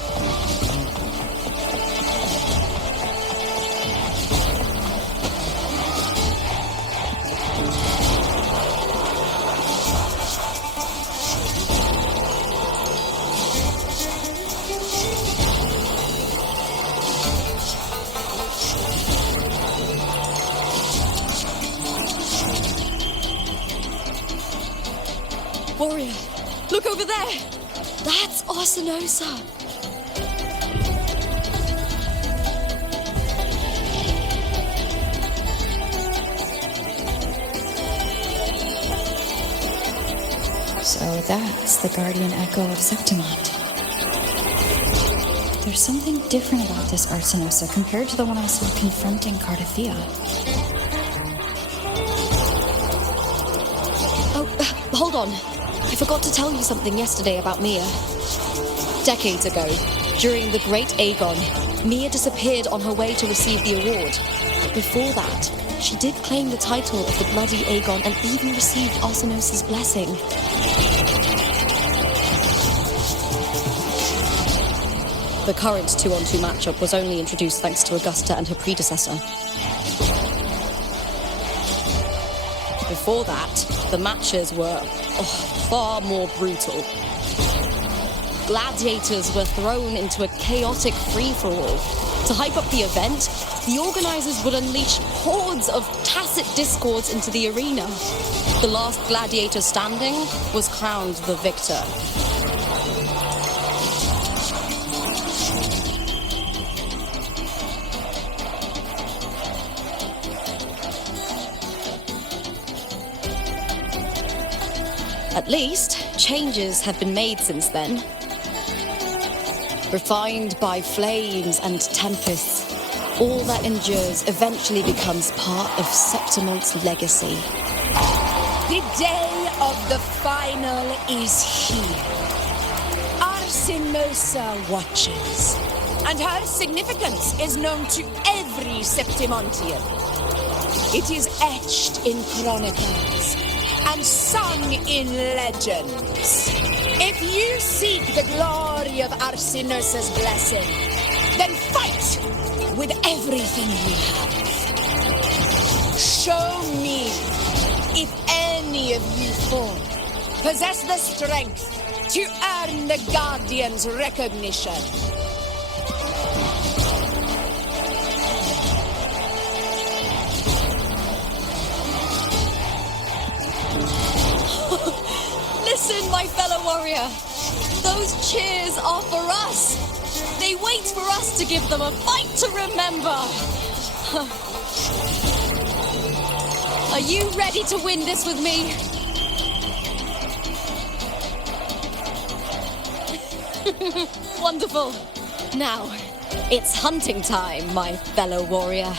Warrior, look over there! That's Arsinosa! So that's the guardian echo of Septimont. There's something different about this Arsinosa compared to the one I saw confronting Cardathea. Hold on. I forgot to tell you something yesterday about Mia. Decades ago, during the Great Aegon, Mia disappeared on her way to receive the award. Before that, she did claim the title of the Bloody Aegon and even received Arsinosa's blessing. The current 2-on-2 matchup was only introduced thanks to Augusta and her predecessor. Before that, the matches were far more brutal. Gladiators were thrown into a chaotic free-for-all. To hype up the event, the organizers would unleash hordes of tacit discords into the arena. The last gladiator standing was crowned the victor. At least, changes have been made since then. Refined by flames and tempests, all that endures eventually becomes part of Septimont's legacy. The day of the final is here. Arsinosa watches, and her significance is known to every Septimontian. It is etched in chronicles and sung in legends. If you seek the glory of Arsinus's blessing, then fight with everything you have. Show me if any of you four possess the strength to earn the Guardian's recognition. Listen, my fellow warrior. Those cheers are for us. They wait for us to give them a fight to remember. Are you ready to win this with me? Wonderful. Now, it's hunting time, my fellow warrior.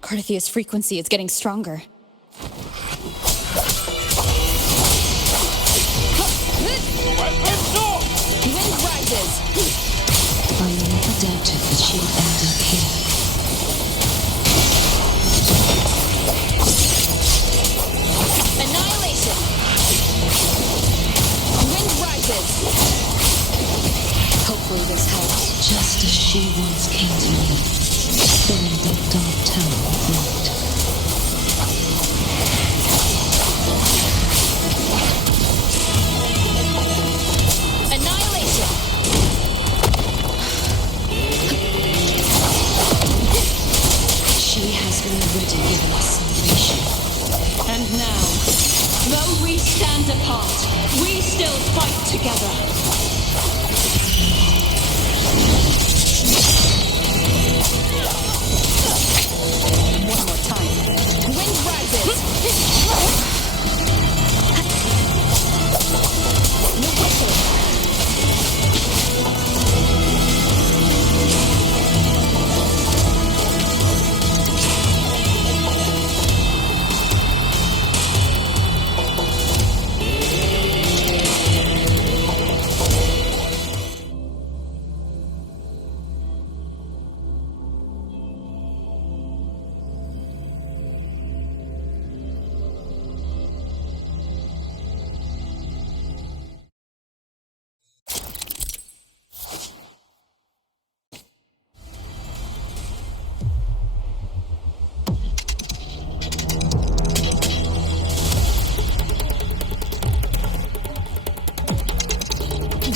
Carthia's frequency is getting stronger. Wind rises. I never doubted that she would end up here. Annihilation. Wind rises. Hopefully this helps. Just as she once came to me, there in that dark tower of light. Annihilation. She has already given us salvation. And now, though we stand apart, we still fight together. One more time. Wind rises. No whistle.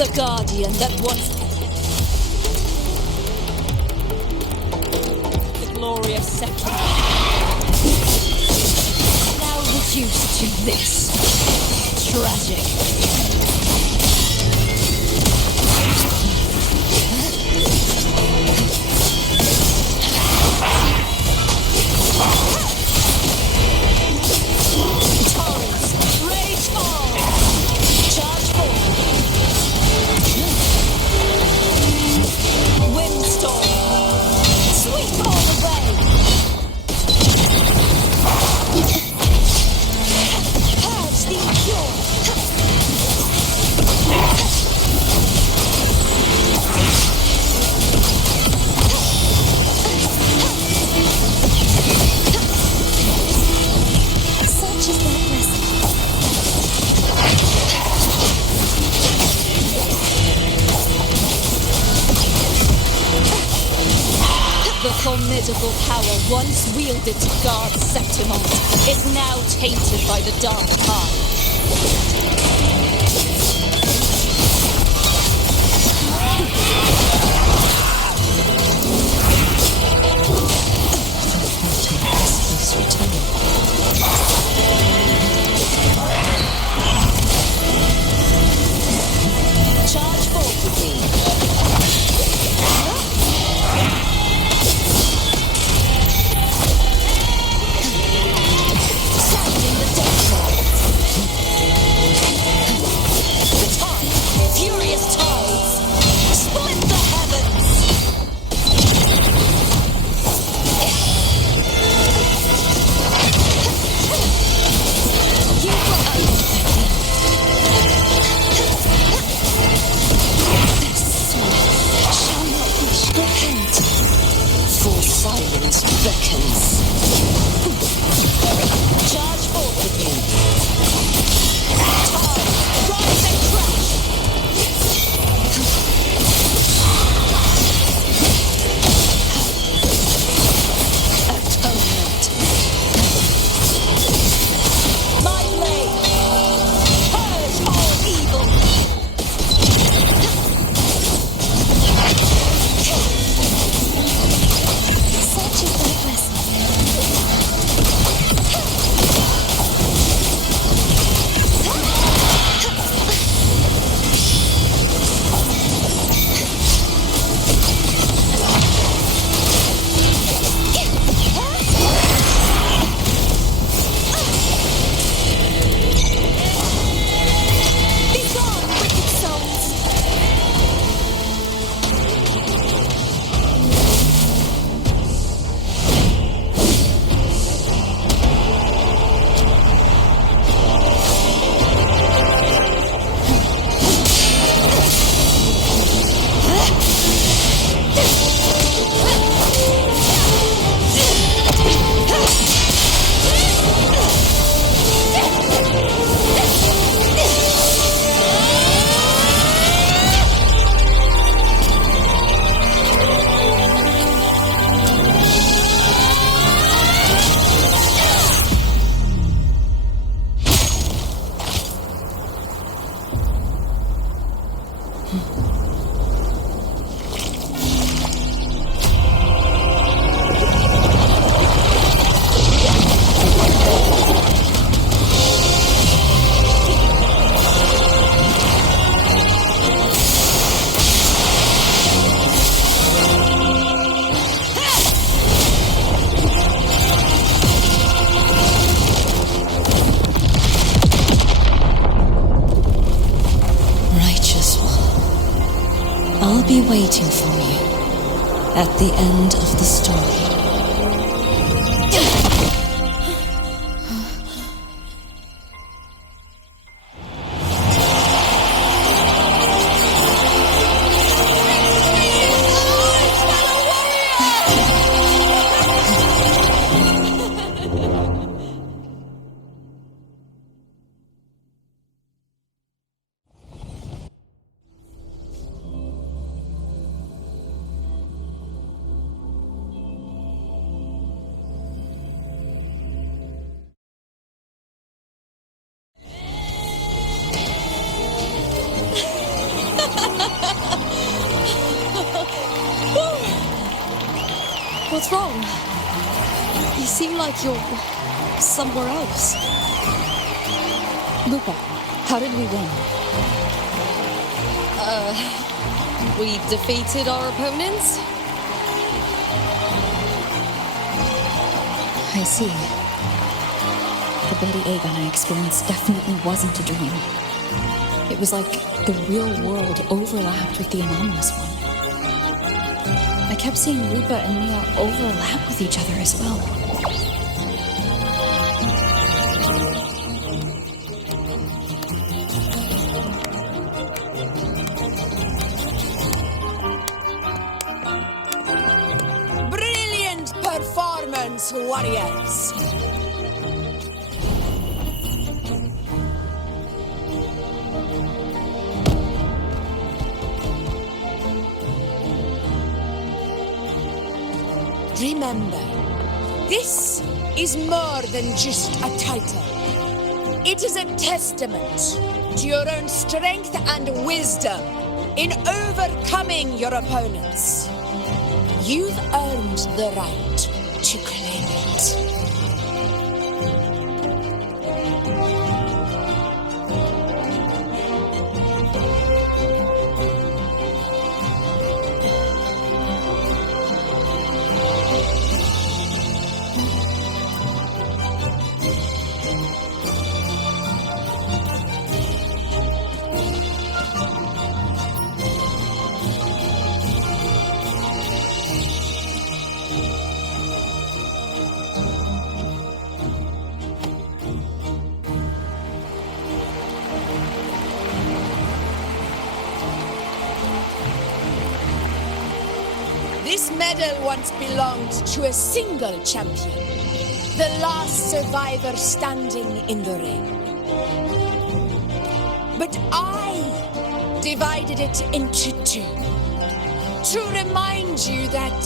The guardian that once... The glorious second. Now reduced to this. Tragic. Formidable power once wielded to guard Septimont is now tainted by the dark eye. Charge forth with me. Furious tides! Split the heavens! You This soul shall not repent, for silence beckons. Charge forth with me. Tide, rise and crash! I'll be waiting for you at the end of the story. What's wrong? You seem like you're somewhere else. Lupa, how did we win? We defeated our opponents? I see. The bloody Aegon I experienced definitely wasn't a dream. It was like the real world overlapped with the anomalous one. I kept seeing Lupa and Mia overlap with each other as well. Brilliant performance, warriors! Remember, this is more than just a title. It is a testament to your own strength and wisdom in overcoming your opponents. You've earned the right to claim it. This medal once belonged to a single champion, the last survivor standing in the ring. But I divided it into two, to remind you that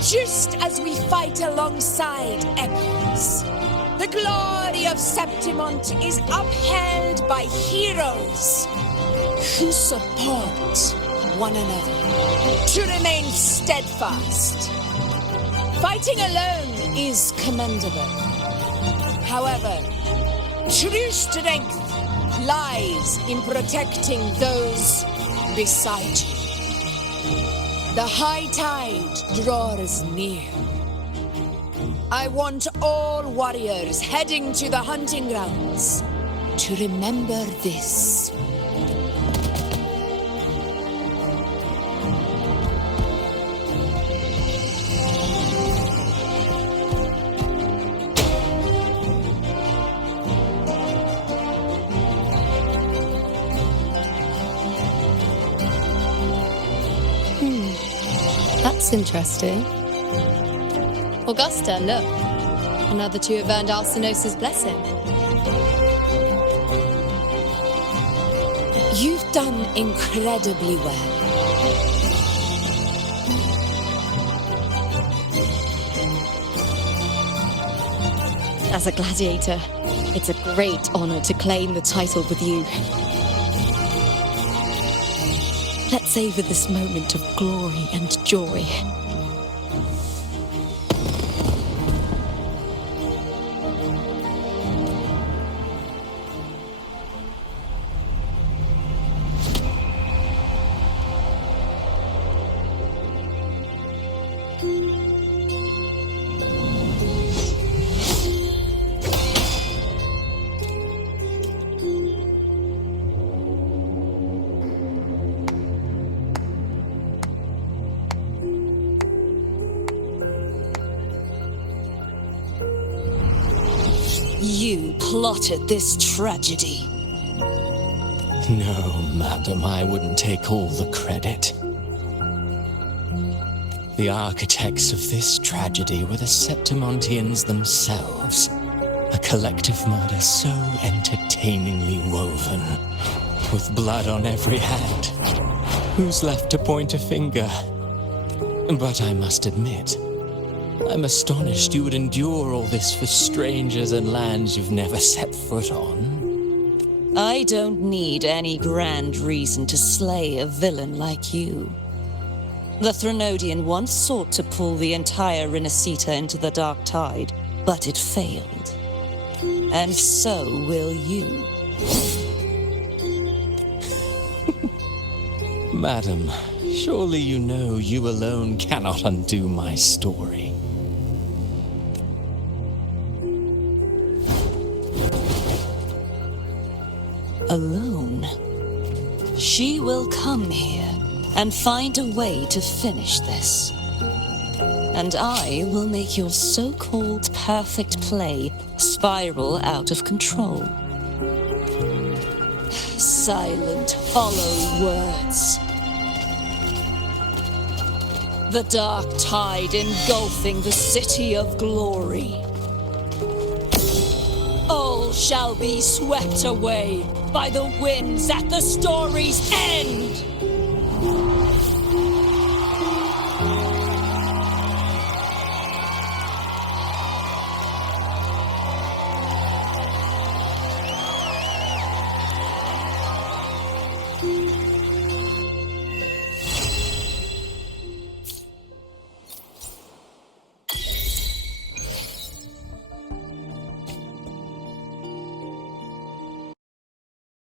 just as we fight alongside echoes, the glory of Septimont is upheld by heroes who support one another, to remain steadfast. Fighting alone is commendable. However, true strength lies in protecting those beside you. The high tide draws near. I want all warriors heading to the hunting grounds to remember this. That's interesting. Augusta, look. Another two have earned Alcinosa's blessing. You've done incredibly well. As a gladiator, it's a great honor to claim the title with you. Let's savor this moment of glory and joy. You plotted this tragedy. No, madam, I wouldn't take all the credit. The architects of this tragedy were the Septimontians themselves. A collective murder so entertainingly woven, with blood on every hand. Who's left to point a finger? But I must admit, I'm astonished you would endure all this for strangers and lands you've never set foot on. I don't need any grand reason to slay a villain like you. The Threnodian once sought to pull the entire Renacita into the Dark Tide, but it failed. And so will you. Madam, surely you know you alone cannot undo my story. Alone. She will come here and find a way to finish this. And I will make your so-called perfect play spiral out of control. Silent, hollow words. The dark tide engulfing the city of glory. All shall be swept away by the winds at the story's end!